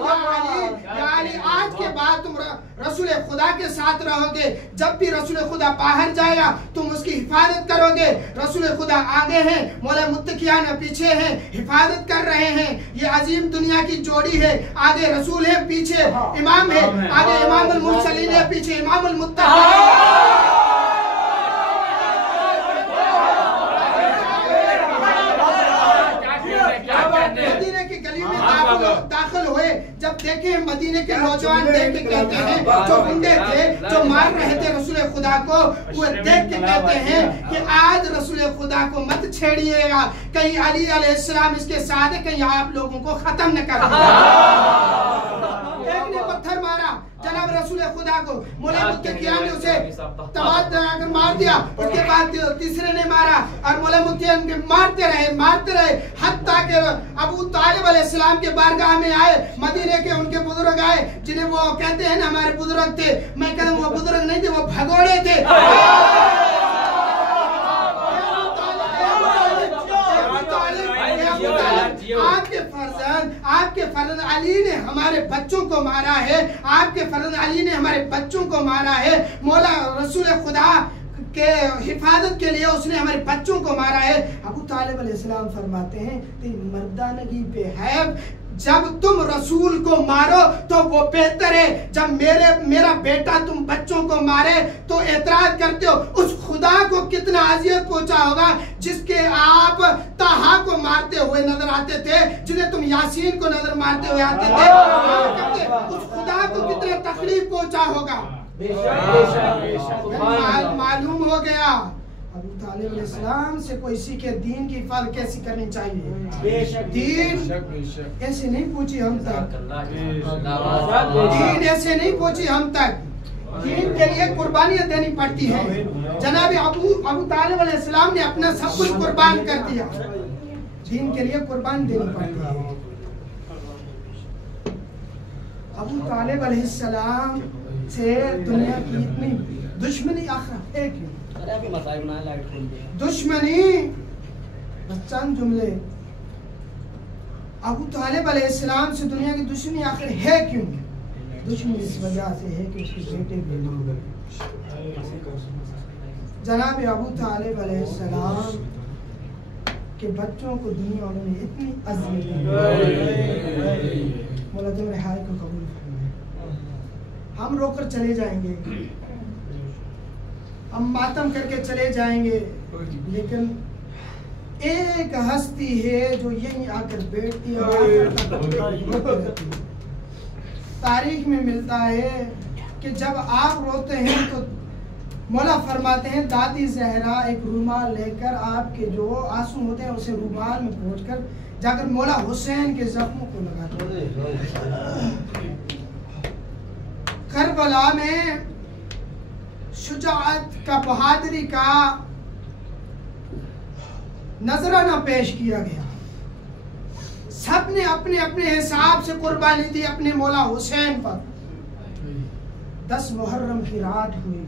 कहते हैं या अली आज के बाद तुम रसूल खुदा के साथ रहोगे। जब भी रसूल खुदा बाहर जाएगा तुम उसकी हिफाजत करोगे। रसूल खुदा आगे हैं, मौला मुत्तकियान पीछे हैं, हिफाजत कर रहे हैं। ये अजीम दुनिया की जोड़ी है, आगे रसूल है, पीछे इमाम है, आगे इमाम अल मुरसलीन है, पीछे इमाम अल मुत्तकीन। मदीने की गली में दाखिल हुए, जब देखे मदीने के नौजवान देख के कहते हैं, जो गुंडे थे जो मार रहे थे रसूल खुदा को, वो देख के कहते हैं कि आज रसूल खुदा को मत छेड़िएगा, कहीं अली अलैहिस्सलाम इसके साथ है, कहीं आप लोगों को खत्म न कर दे। एक ने पत्थर मारा, जनाब रसूल खुदा को मौला मुत्तकिया ने उसे तवात लगाकर मार दिया। उसके बाद तीसरे ने मारा और मौला मुत्तकिया ने मारते रहे हत्ता कि अबू तालिब अलैहिस्सलाम के बारगाह में आए। मदीने के उनके बुजुर्ग आए जिन्हें वो कहते हैं ना हमारे बुजुर्ग थे। मैं कहता हूँ वो बुजुर्ग नहीं थे, वो भगोड़े थे। आपके फर्जंद अली ने हमारे बच्चों को मारा है, आपके फर्जंद अली ने हमारे बच्चों को मारा है। मौला रसूल खुदा के हिफाजत के लिए उसने हमारे बच्चों को मारा है। अबू तालिब अलैहिस्सलाम फरमाते हैं तेरी मर्दानगी पे है, जब तुम रसूल को मारो तो वो बेहतर है, जब मेरा बेटा तुम बच्चों को मारे तो एतराज करते हो। उस खुदा को कितना अजियत पहुंचा होगा जिसके आप ताहा को मारते हुए नजर आते थे, जिन्हें तुम यासीन को नजर मारते हुए आते थे। उस खुदा को कितना तकलीफ पहुंचा होगा। मालूम हो गया अबू तालिब अलैहिस्सलाम से कोई सीखे दीन की हिफाजत कैसी करनी चाहिए। दीन ऐसे नहीं पूछी हम तक, दीन ऐसे नहीं पूछी हम तक। दीन के लिए कुर्बानियां देनी पड़ती है। जनाब अबू तालिब अलैहिस्सलाम ने अपना सब कुछ कुर्बान कर दिया। दीन के लिए कुर्बान देनी पड़ती है। अबू तालिब अलैहिस्सलाम से दुनिया की इतनी दुश्मनी आखिर है क्यों? दुश्मनी चंद जुमले। अबू तालिब अलैहिस्सलाम से दुनिया की दुश्मनी आखिर है क्यों? दुश्मनी इस वजह से है कि उसके बेटे बेटे जनाब अबू तालिब अलैहिस्सलाम के बच्चों को दुनिया वालों ने इतनी अज़मत दी। मौला तुम रिहाई को कबूल फरमाए। हम रोकर चले जाएंगे, हम मातम करके चले जाएंगे, लेकिन एक हस्ती है जो यहीं आकर बैठती है और तारीख में मिलता है कि जब आप रोते हैं तो मौला फरमाते हैं दादी जहरा एक रूमाल लेकर आपके जो आंसू होते हैं उसे रूमाल में पोंछकर जाकर मौला हुसैन के जख्मों को लगाते हैं। करबला में शुजाअत का, बहादुरी का नजराना पेश किया गया। सबने अपने अपने हिसाब से कुर्बानी दी अपने मौला हुसैन पर। 10 मुहर्रम की रात हुई,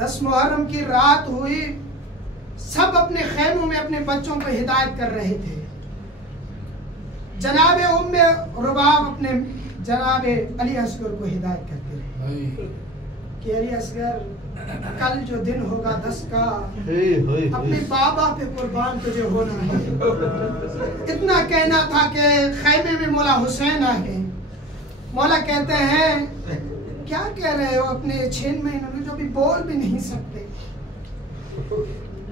10 मुहर्रम की रात हुई। सब अपने खैमों में अपने बच्चों को हिदायत कर रहे थे। जनाब उम्मे रुबाब अपने जनाब अली असगर को हिदायत करते रहे कि अली असगर कल जो दिन होगा 10 का अपने बाबा पे कुर्बान तुझे होना है। इतना कहना था कि खैमे में मौला हुसैन आ गए। मौला कहते हैं क्या कह रहे हो अपने 6 महीनों में जो भी बोल भी नहीं सकते।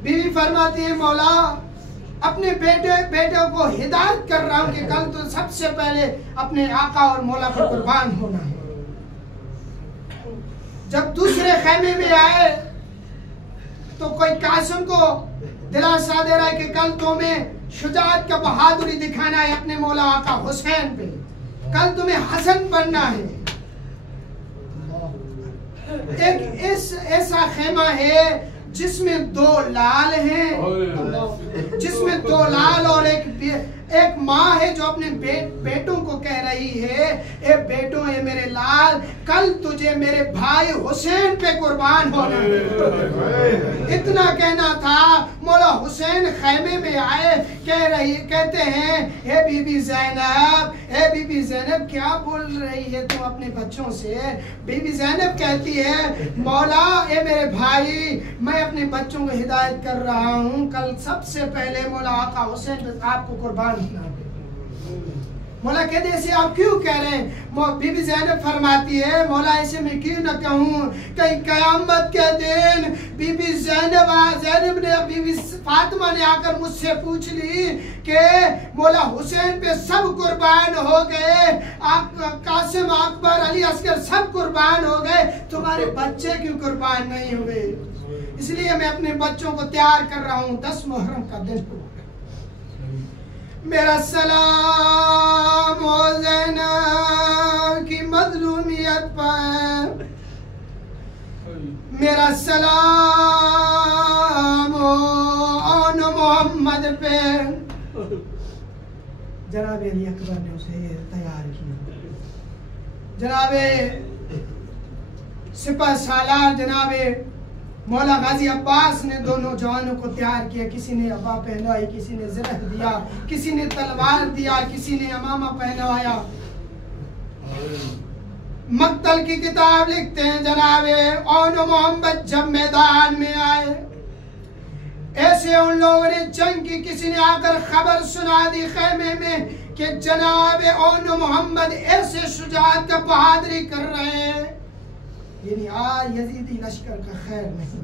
बीवी फरमाती है मौला अपने बेटे को हिदायत कर रहा हूं कि कल तो सबसे पहले अपने आका और मौला पर कुर्बान होना है। जब दूसरे खैमे में आए तो कोई कासिम को दिलासा दे रहा है कि कल तुम्हें शुजाअत का बहादुरी दिखाना है अपने मौला आका हुसैन पे, कल तुम्हें हसन बनना है। एक ऐसा खेमा है जिसमें 2 लाल हैं, जिसमें 2 लाल और एक माँ है जो अपने बेटों को कह रही है ए बेटों ए मेरे लाल कल तुझे मेरे भाई हुसैन पे कुर्बान होना। इतना कहना था। मौला हुसैन खैमे में आए, कहते हैं हे बीबी ज़ैनब क्या बोल रही है तुम अपने बच्चों से। बीबी ज़ैनब कहती है मौला ए मेरे भाई मैं अपने बच्चों को हिदायत कर रहा हूँ, कल सबसे पहले मौला आका हुसैन पे आपको कुर्बान होना है। मौला कहते ऐसे आप क्यों कह रहे हैं। बीबी ज़ैनब फरमाती है मौला ऐसे मैं क्यों न कहूँ, कहीं कयामत के दिन बीबी ज़ैनब ने बीबी फातिमा ने आकर मुझसे पूछ ली कि मौला हुसैन पे सब कुर्बान हो गए, कासिम अकबर अली असगर सब कुर्बान हो गए, तुम्हारे बच्चे क्यों कुर्बान नहीं हुए। इसलिए मैं अपने बच्चों को तैयार कर रहा हूँ। 10 मुहर्रम का दिन मेरा सलाम हो ज़ैनब की मज़लूमियत पर, मेरा सलाम हो ओन मोहम्मद पे। जनाब अली अकबर ने उसे तैयार किया। जनाबे सिपह सालार जनाबे मौला गाजी अब्बास ने दोनों जवानों को तैयार किया। किसी ने अबा पहनवाई, किसी ने ज़रह दिया, किसी ने तलवार दिया, किसी ने अमामा पहनवाया। मक्तल की किताब लिखते हैं जनाबे ओन मोहम्मद जब मैदान में आए, ऐसे उन लोगों ने जंग की। किसी ने आकर खबर सुना दी खैमे में कि जनाब ओन मोहम्मद ऐसे शुजाअत का बहादुरी कर रहे हैं, यानी यजीदी लश्कर का खैर नहीं।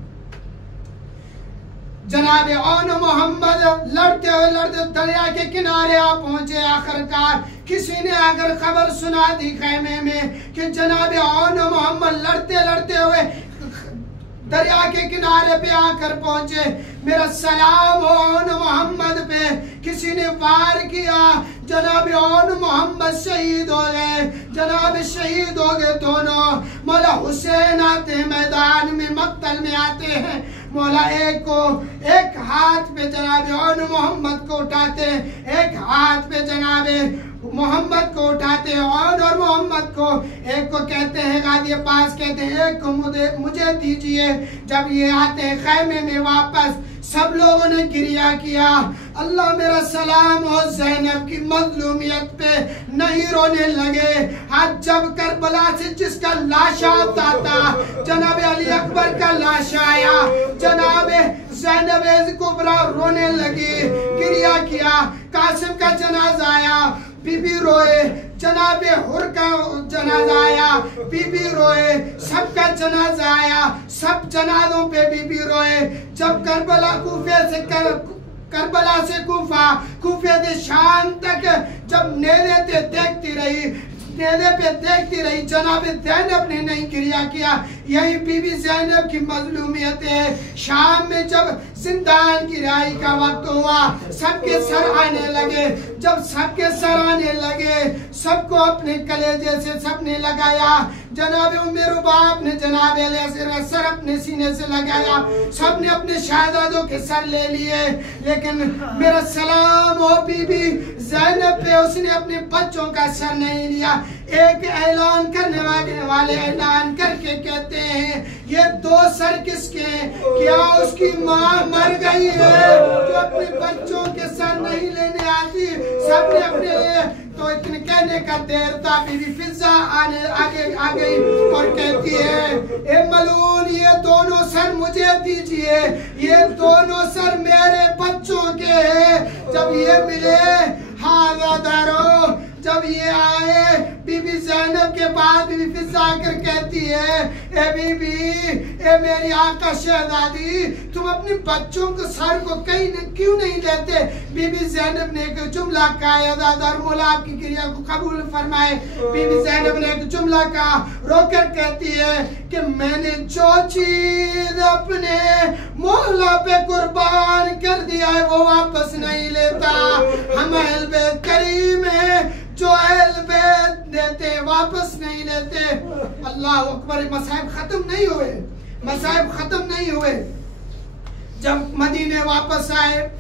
जनाब ओन मोहम्मद लड़ते हुए लड़ते दरिया के किनारे आ पहुंचे। आखिरकार किसी ने आकर खबर सुना दी खैमे में कि जनाब ओन मोहम्मद लड़ते लड़ते हुए दरिया के किनारे पे आकर पहुंचे। मेरा सलाम हो ओन मोहम्मद पे। किसी ने वार किया, जनाब ओन मोहम्मद शहीद हो गए। जनाब शहीद हो गए दोनों। मौला हुसैन आते हैं मैदान में, मक्तल में आते हैं। मौला एक हाथ पे जनाब ओन मोहम्मद को उठाते हैं, एक हाथ पे जनाब मोहम्मद को उठाते हैं और मोहम्मद को, एक को कहते हैं गाजी अब्बास कहते हैं, एक को मुझे दीजिए। जब ये आते हैं खैमे में वापस, सब लोगों ने गिरिया किया। अल्लाह मेरा सलाम हो ज़ैनब की मज़लूमियत पे, नहीं रोने लगे। आज जब करबला से जिसका लाश आता था, जनाब अली अकबर का लाश आया, जनाब ज़ैनब कुबरा रोने लगी, गिरिया किया। कासिम का जनाजा आया, बीबी रोए। जनाब हुर का जनाजा आया, बीबी रोए। सबका जनाजा आया, सब जनाजों पे बीबी रोए। जब करबला करबला से कूफे से शाम तक जब नेज़े पे देखती रही, जनाब ज़ैनब ने नहीं गिरिया किया। यही बीबी ज़ैनब की मज़लूमियत है। शाम में जब जिंदान की रिहाई का वक्त हुआ, सबके सर आने लगे। जब सबके सर आने लगे, सबको अपने कलेजे से सबने लगाया। जनाब उम्मे रुबाब ने जनाब सर अपने सीने से लगाया। सबने अपने शहजादों के सर ले लिए, लेकिन मेरा सलाम हो बीबी ज़ैनब पे, उसने अपने बच्चों का सर नहीं लिया। एक ऐलान करने वाले ऐलान करके कहते हैं, ये दो सर किसके हैं? क्या उसकी माँ मर गई है जो अपने बच्चों के सर नहीं लेने आती? सबने अपने, तो इतने कहने का देर था, बीबी फिजा आगे आ गई और कहती है, ए मलून ये दोनों सर मुझे दीजिए, ये दोनों सर मेरे बच्चों के हैं। जब ये मिले हाज़ादारो, जब ये आए बीबी ज़ैनब के बाद बीबी फिजा आकर कहती है, ए बीबी, ए मेरी आका शहजादी, तुम अपने बच्चों के सर को क्यों नहीं लेते? बीबी ज़ैनब ने एक जुमला कहा, अज़ादार मौला आपकी क्रिया को कबूल फरमाए। बीबी ज़ैनब ने एक जुमला कहा, रोकर कहती है कि मैंने जो चीज अपने मौला पे कुर्बान कर दिया है वो वापस नहीं लेता। हम अहल बैत करीम है, जो अहल बैत देते वापस नहीं लेते। अल्लाह अकबर। मसाइब खत्म नहीं हुए, मसाइब खत्म नहीं हुए। जब मदीने वापस आए,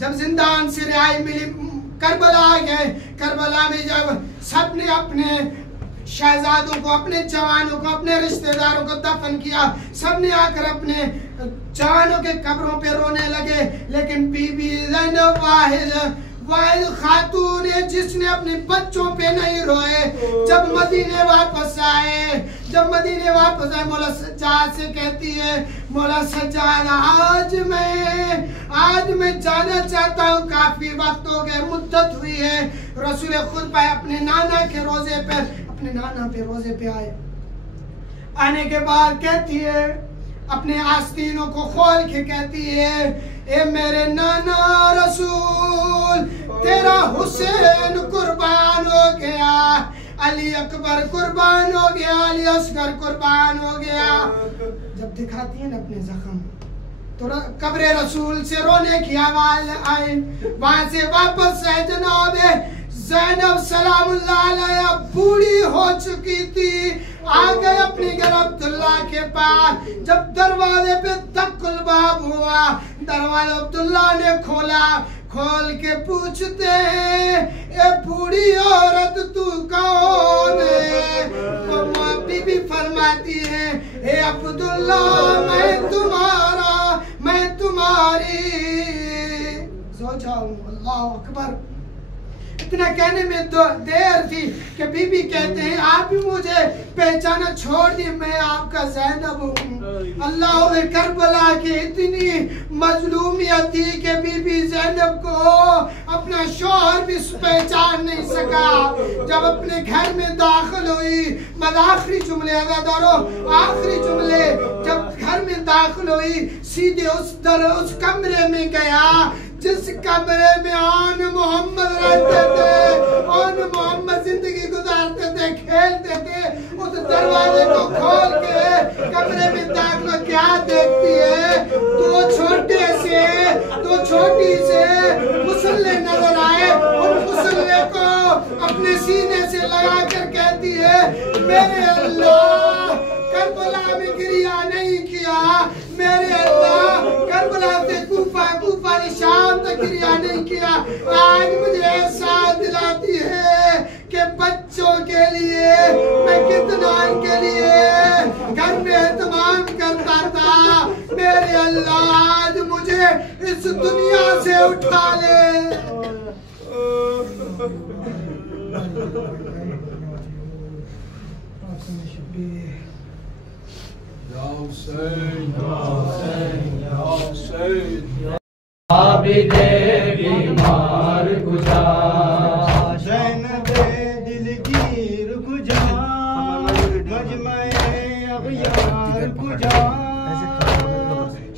जब जिंदान से रिहाई मिली, करबला आ गए। करबला में जब सबने अपने शहजादों को, अपने जवानों को, अपने रिश्तेदारों को दफन किया, सबने आकर अपने जवानों के कब्रों पे रोने लगे। लेकिन बीबी ज़ैनब वाहिद खातून है जिसने अपने बच्चों पे नहीं रोए। जब मदीने वापस आए, मौला सज्जाद से कहती है, मौला सज्जाद आज मैं जाना चाहता हूँ, काफी वक्त हो गया, मुद्दत हुई है। रसूल खुद पाए अपने नाना पे रोजे पे आए। आने के बाद कहती है, अपने आस्तीनों को खोल के कहती है, ए मेरे नाना रसूल, तेरा हुसैन कुर्बान हो गया, अली अकबर कुर्बान हो गया, अली असगर कुर्बान हो गया। जब दिखाती है ना अपने जख्म, तो कब्र रसूल से रोने की आवाज आई। वहां से वापस है जनाब ज़ैनब सलामुल्लाह अलैहा बूढ़ी हो चुकी थी। आ गए अपने घर अब्दुल्ला के पास। जब दरवाजे पे दक्कुल बाब हुआ, दरवाजा अब्दुल्ला ने खोला। खोल के पूछते हैं, ए बूढ़ी औरत तू कौन है? तो बीबी फरमाती है, ए अब्दुल्ला मैं तुम्हारा, मैं तुम्हारी। सोचा अल्लाह अकबर। इतना कहने में देर थी कि बीबी कहते हैं आप भी मुझे पहचाना छोड़ दी, मैं आपका ज़ैनब हूँ। अल्लाह करबला की इतनी मजलूमियत थी कि बीबी ज़ैनब को अपना शौहर भी पहचान नहीं सका। जब अपने घर में दाखिल हुई, मद आखिरी जुमले अदादारों, आखिरी जुमले, जब घर में दाखिल हुई सीधे उस कमरे में गया जिस कमरे में आन मोहम्मद रहते थे, आन मोहम्मद जिंदगी गुजारते थे, खेलते थे। उस दरवाजे को खोल के कमरे में दाखिल क्या देखती है? दो छोटी से मुसल्ले नजर आए। उन मुसल्ले को अपने सीने से लगा कर कहती है, मेरे अल्लाह करबला में गिरिया नहीं किया, मेरे अल्लाह करबला से कूफा, कूफा से शाम तक गिरिया नहीं किया। आज मुझे एहसास दिलाती है कि बच्चों के लिए मैं कितना इनके लिए घर में एहतमाम करता था। मेरे अल्लाह आज मुझे इस दुनिया से उठा ले। आबिदे बीमार गुजा, ज़ैनबे दिलगीर गुजा, मजमे अग़यार गुजा,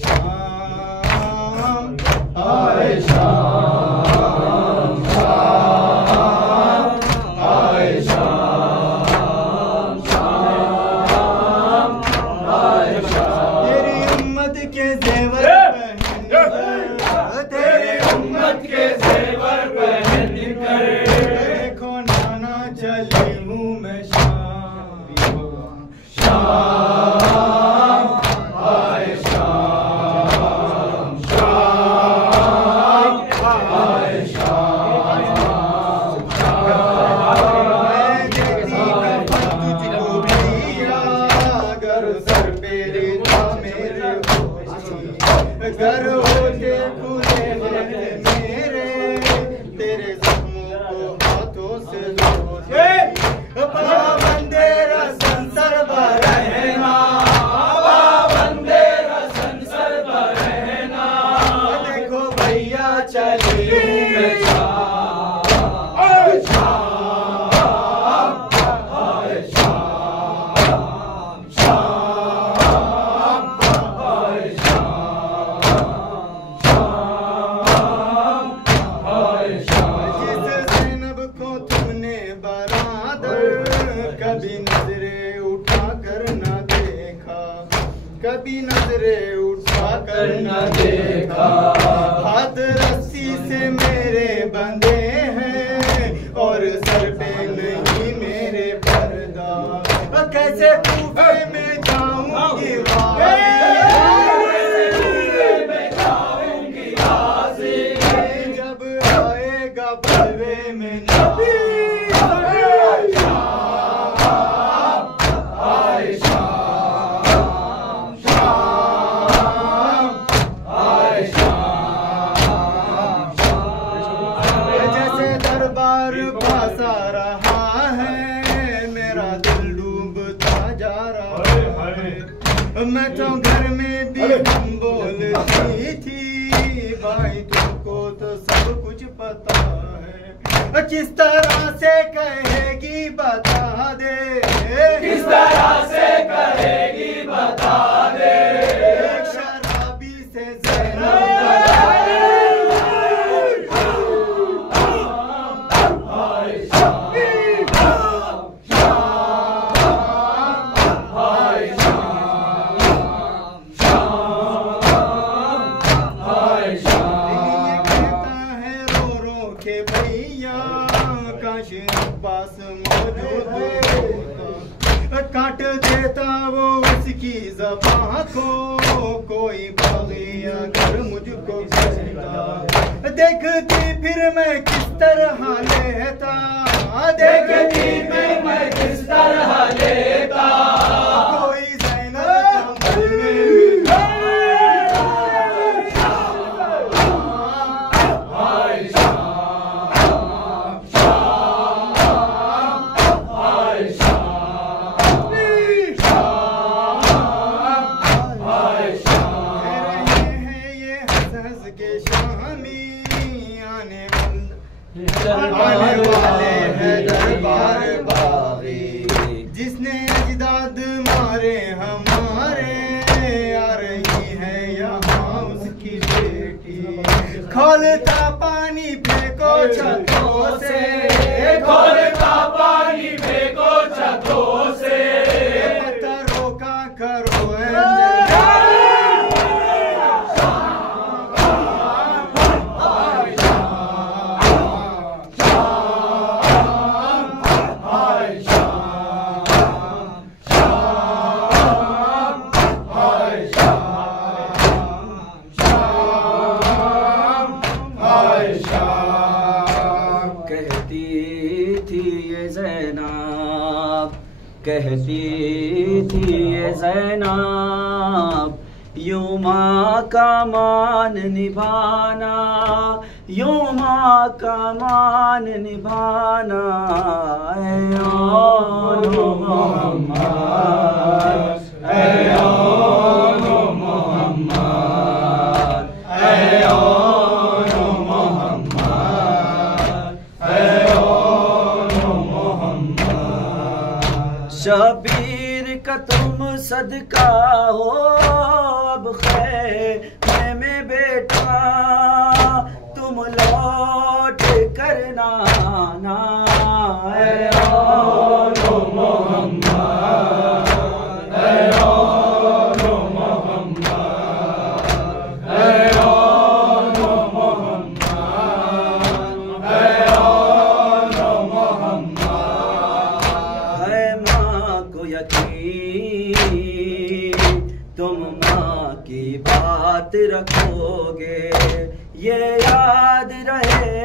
शाम आए शाम, आए शाम, आए शाम। तेरी उम्मत के ज़ेवर के ज़ेवर पहन कर देखो नाना चली हूँ मैं शाम, शाम आए शाम, शाम आए शाम, मैं देखती कफन तुझको पीरा, अगर सर पे रेता मेरे होती, अगर होते खुले हाथ मेरे, तेरे जख्मों को हाथों से धोते। पाबंदे रसन सरबर रहना, पाबंदे रसन सरबर रहना, देखो भैया चली हूँ मैं शाम, आए शाम, आए शाम, शाम आए शाम, शाम आए शाम। जिस ज़ैनब को तुमने बरादर कभी नजरे उठा कर न देखा, कभी नजरे उठा कर न देखा। हाथ रस्सी से मेरे बंधे हैं और सर पे नहीं मेरे पर्दा, कैसे कूफे में जाऊंगी जब आएगा बलवे में नबी। आए शाम, शाम आए शाम, जैसे दरबार पासा रहा है, मेरा दिल डूबता जा रहा है। मैं तो घर में भी हम बोलती थी, भाई तुमको तो सब कुछ पता है, किस तरह से कहेगी बता दे, किस तरह से करेगी बता दे। एक शराबी से ज़ैनब आए शाम, शाम आए शाम, शाम की ज़बां को कोई बागी अगर मुझको कहता, देखती फिर मैं किस तरह लेता, देखती फिर मैं किस तरह लेता, कोई ज़ैनब आने वाले हैं दरबार बागी, जिसने अजदाद मारे हमारे, आ रही है यहाँ उसकी बेटी, खोलता पानी फेंको छतों से, खोलता पानी फेंको छतों से, पता रोका करो कहती थी ये ज़ैनब, यूं माँ का मान निभाना, यूं माँ का मान निभाना, ऐ आनो मोहम्मद, ऐ आनो मोहम्मद, ऐ आनो मोहम्मद, ऐ आनो मोहम्मद। शबीर का तुम सदका हो अब खैमे में बेटा, तुम लौट करना ना, ऐ आनो मोहम्मद, ऐ आनो मोहम्मद, ऐ आनो मोहम्मद, ऐ आनो मोहम्मद। है माँ को यकीन तुम माँ की बात रखोगे, ये याद रहे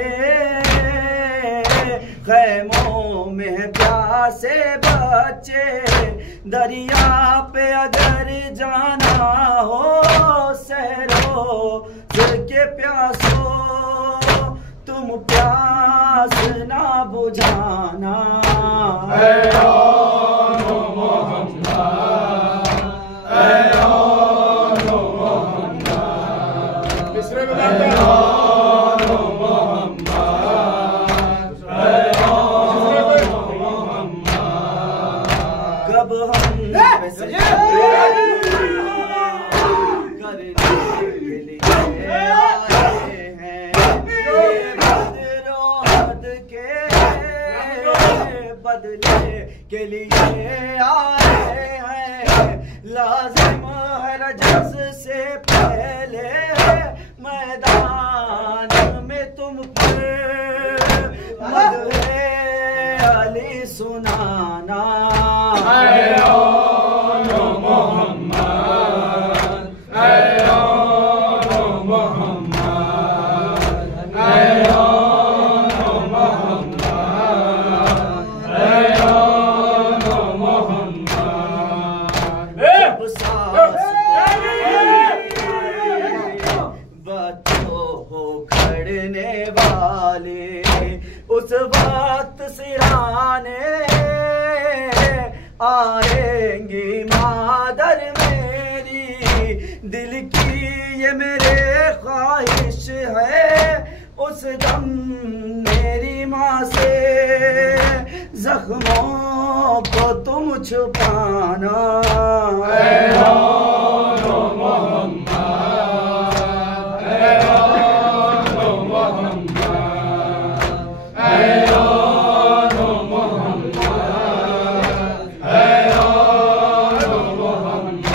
खैमों में प्यासे बच्चे, दरिया पे अगर जाना हो सहरो के प्यासो, तुम प्यास ना बुझाना, ऐ आनो मोहम्मद, ऐ आनो मोहम्मद, ऐ आनो मोहम्मद, ऐ आनो मोहम्मद। कब हम करने के लिए आए हैं, ये बदरोहद के बदले के लिए आए हैं, लाजिम है रजस से पहले मैदान में तुम पर मदहे अली सुनाना, ऐ आनो मोहम्मद, ऐ आनो मोहम्मद, ऐ आनो मोहम्मद, ऐ आनो मोहम्मद। बच्चों हो खड़ने वाले उस वक्त सिराने, आएंगी मादर मेरी, दिल की ये मेरे ख्वाहिश है, उस दम मेरी माँ से जख्मों को तुम छुपाना, ऐ आनो मोहम्मद, ऐ आनो मोहम्मद, ऐ आनो मोहम्मद, ऐ आनो मोहम्मद।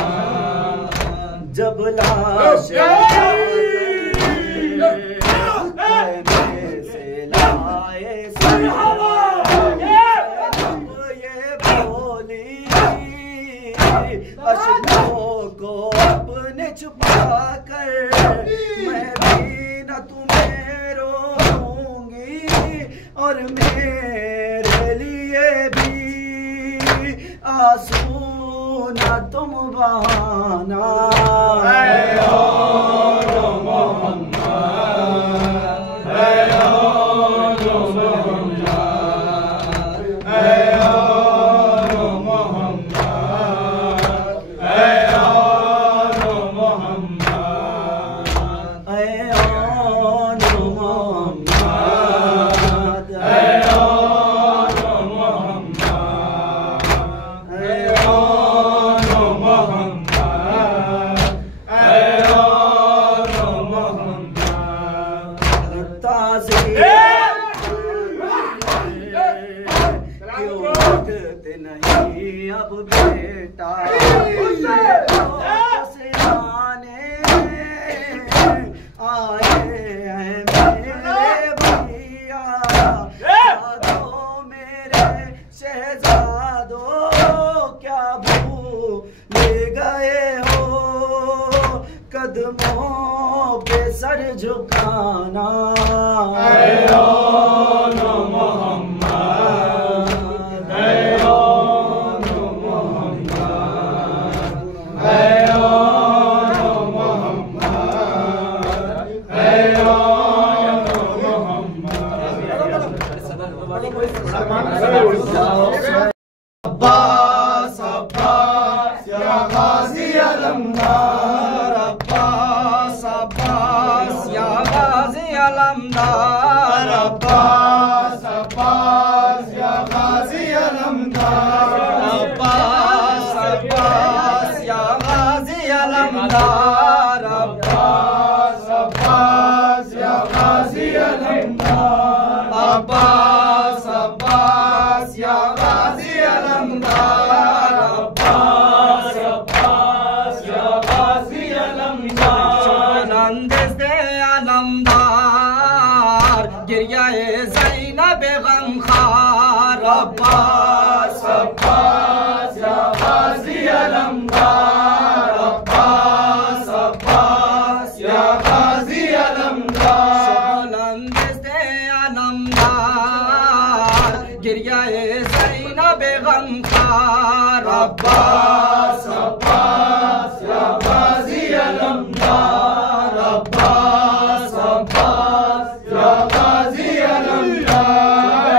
जब लाश से लाए ये बोली अशना कर मैं भी न तुम्हें रोऊंगी और मेरे लिए भी आंसू न तुम बहाना। नहीं अब बेटा आए हैं मेरे भैया, मेरे शहजादो क्या भूल गए हो कदमों पे सर झुकाना। अब्बास अब्बास या गाजी अलमदार, अब्बास अब्बास या गाजी अलमदार, अब्बास अब्बास या गाजी अलमदार, अब्बास अब्बास या गाजी अलमदार, अब्बास अब्बास या गाजी अलमदार, अब्बास अब्बास या गाजी अलमदार, अब्बास अब्बास या गाजी अलमदार। नंदे अलमदार गिरियाए ज़ैनब गमखार, अब्बास अब्बास या गाजी अलमदार, अब्बास अब्बास या गाजी अलमदार। नंदे अलमदार गिरियाए ज़ैनब गमखार, अब्बास अब्बास या गाजी अलमदार, अब्बास अब्बास या गाजी अलमदार।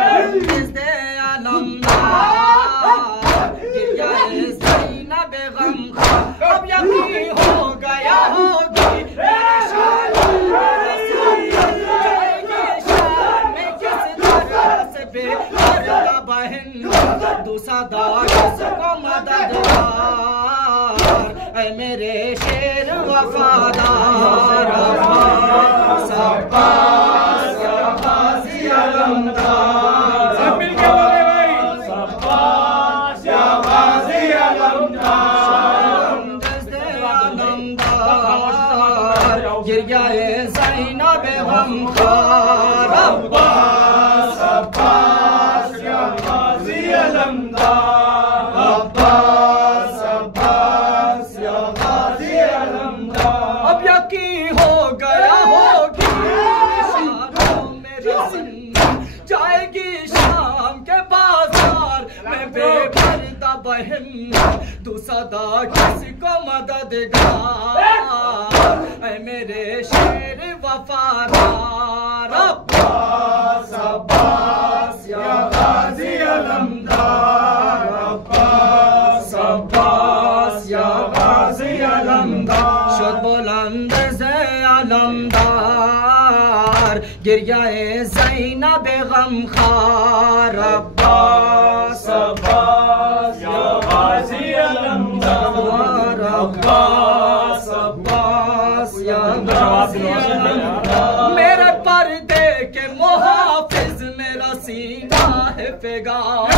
गिरियाए ज़ैनब गमखार अब यकीन हो गया होगी बहन दूसरा दास को मददगार, ऐ मेरे शेर वफादार, अब्बास अब्बास या गाजी अलमदार, सब मिलके बोले भाई, अब्बास या गाजी अलमदार। अलमदार गिरियाए ज़ैनब गमखार, अब्बास अब्बास या गाजी अलमदार, अब्बास अब्बास या गाजी अलमदार। अब यकीन हो गया होगी मेरा जिंदा जाएगी शाम के बाजार में बेपर्दा बहन दूसरा किसको मददगार, ऐ मेरे शेर वफादार, अब्बास अब्बास या गाजी अलमदार, अब्बास अब्बास या गाजी अलमदार। शुद बुलंद से अलमदार गिरियाए ज़ैनब गमखार, अब्बास अब्बास या गाजी अलमदार, अब्बास अब्बास या गाजी अलमदार। मेरे पर्दे के मुहाफिज मेरा सीना है फिगार,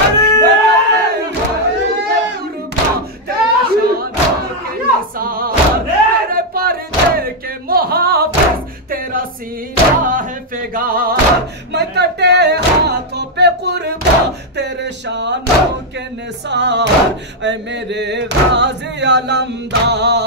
मेरे पर्दे के मुहाफिज तेरा सीना है फिगार, मैं कटे हाथों पे कुर्बा तेरे शानों के निसार, ऐ मेरे गाजी अलमदार।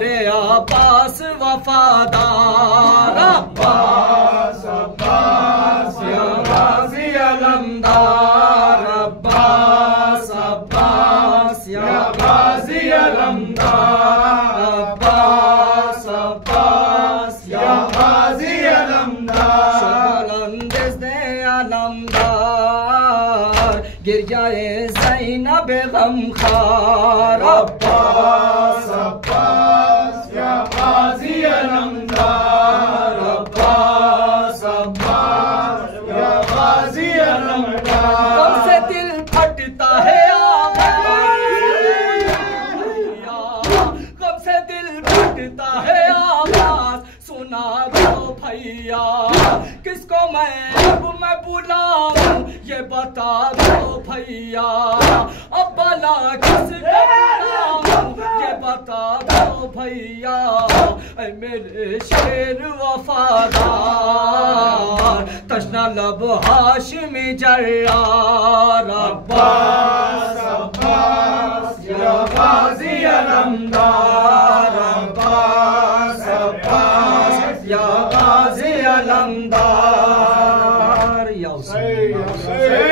मेरे अब्बास वफादार अब्बास अब्बास या गाजी अलमदार अब्बास अब्बास या गाजी अलमदार अब्बास अब्बास या गाजी अलमदार बुलंदिश दे अलमदार गिर जाए ज़ैनब गमखार अब्बास अब्बास या गाजी अलमदार अब्बास अब्बास या गाजी अलमदार कब से दिल फटता है कब से दिल फटता है आवाज सुना दो भैया किसको मैं अब मैं बुलाऊं ये बता दो भैया अब भला किसको बुलाऊं ये बता दो भैया ऐ मेरे शेर वफादार तशना लब हाशिमी जर्रार अब्बास अब्बास या गाजी अलमदार अब्बास अब्बास या गाजी अलमदार या हुसैन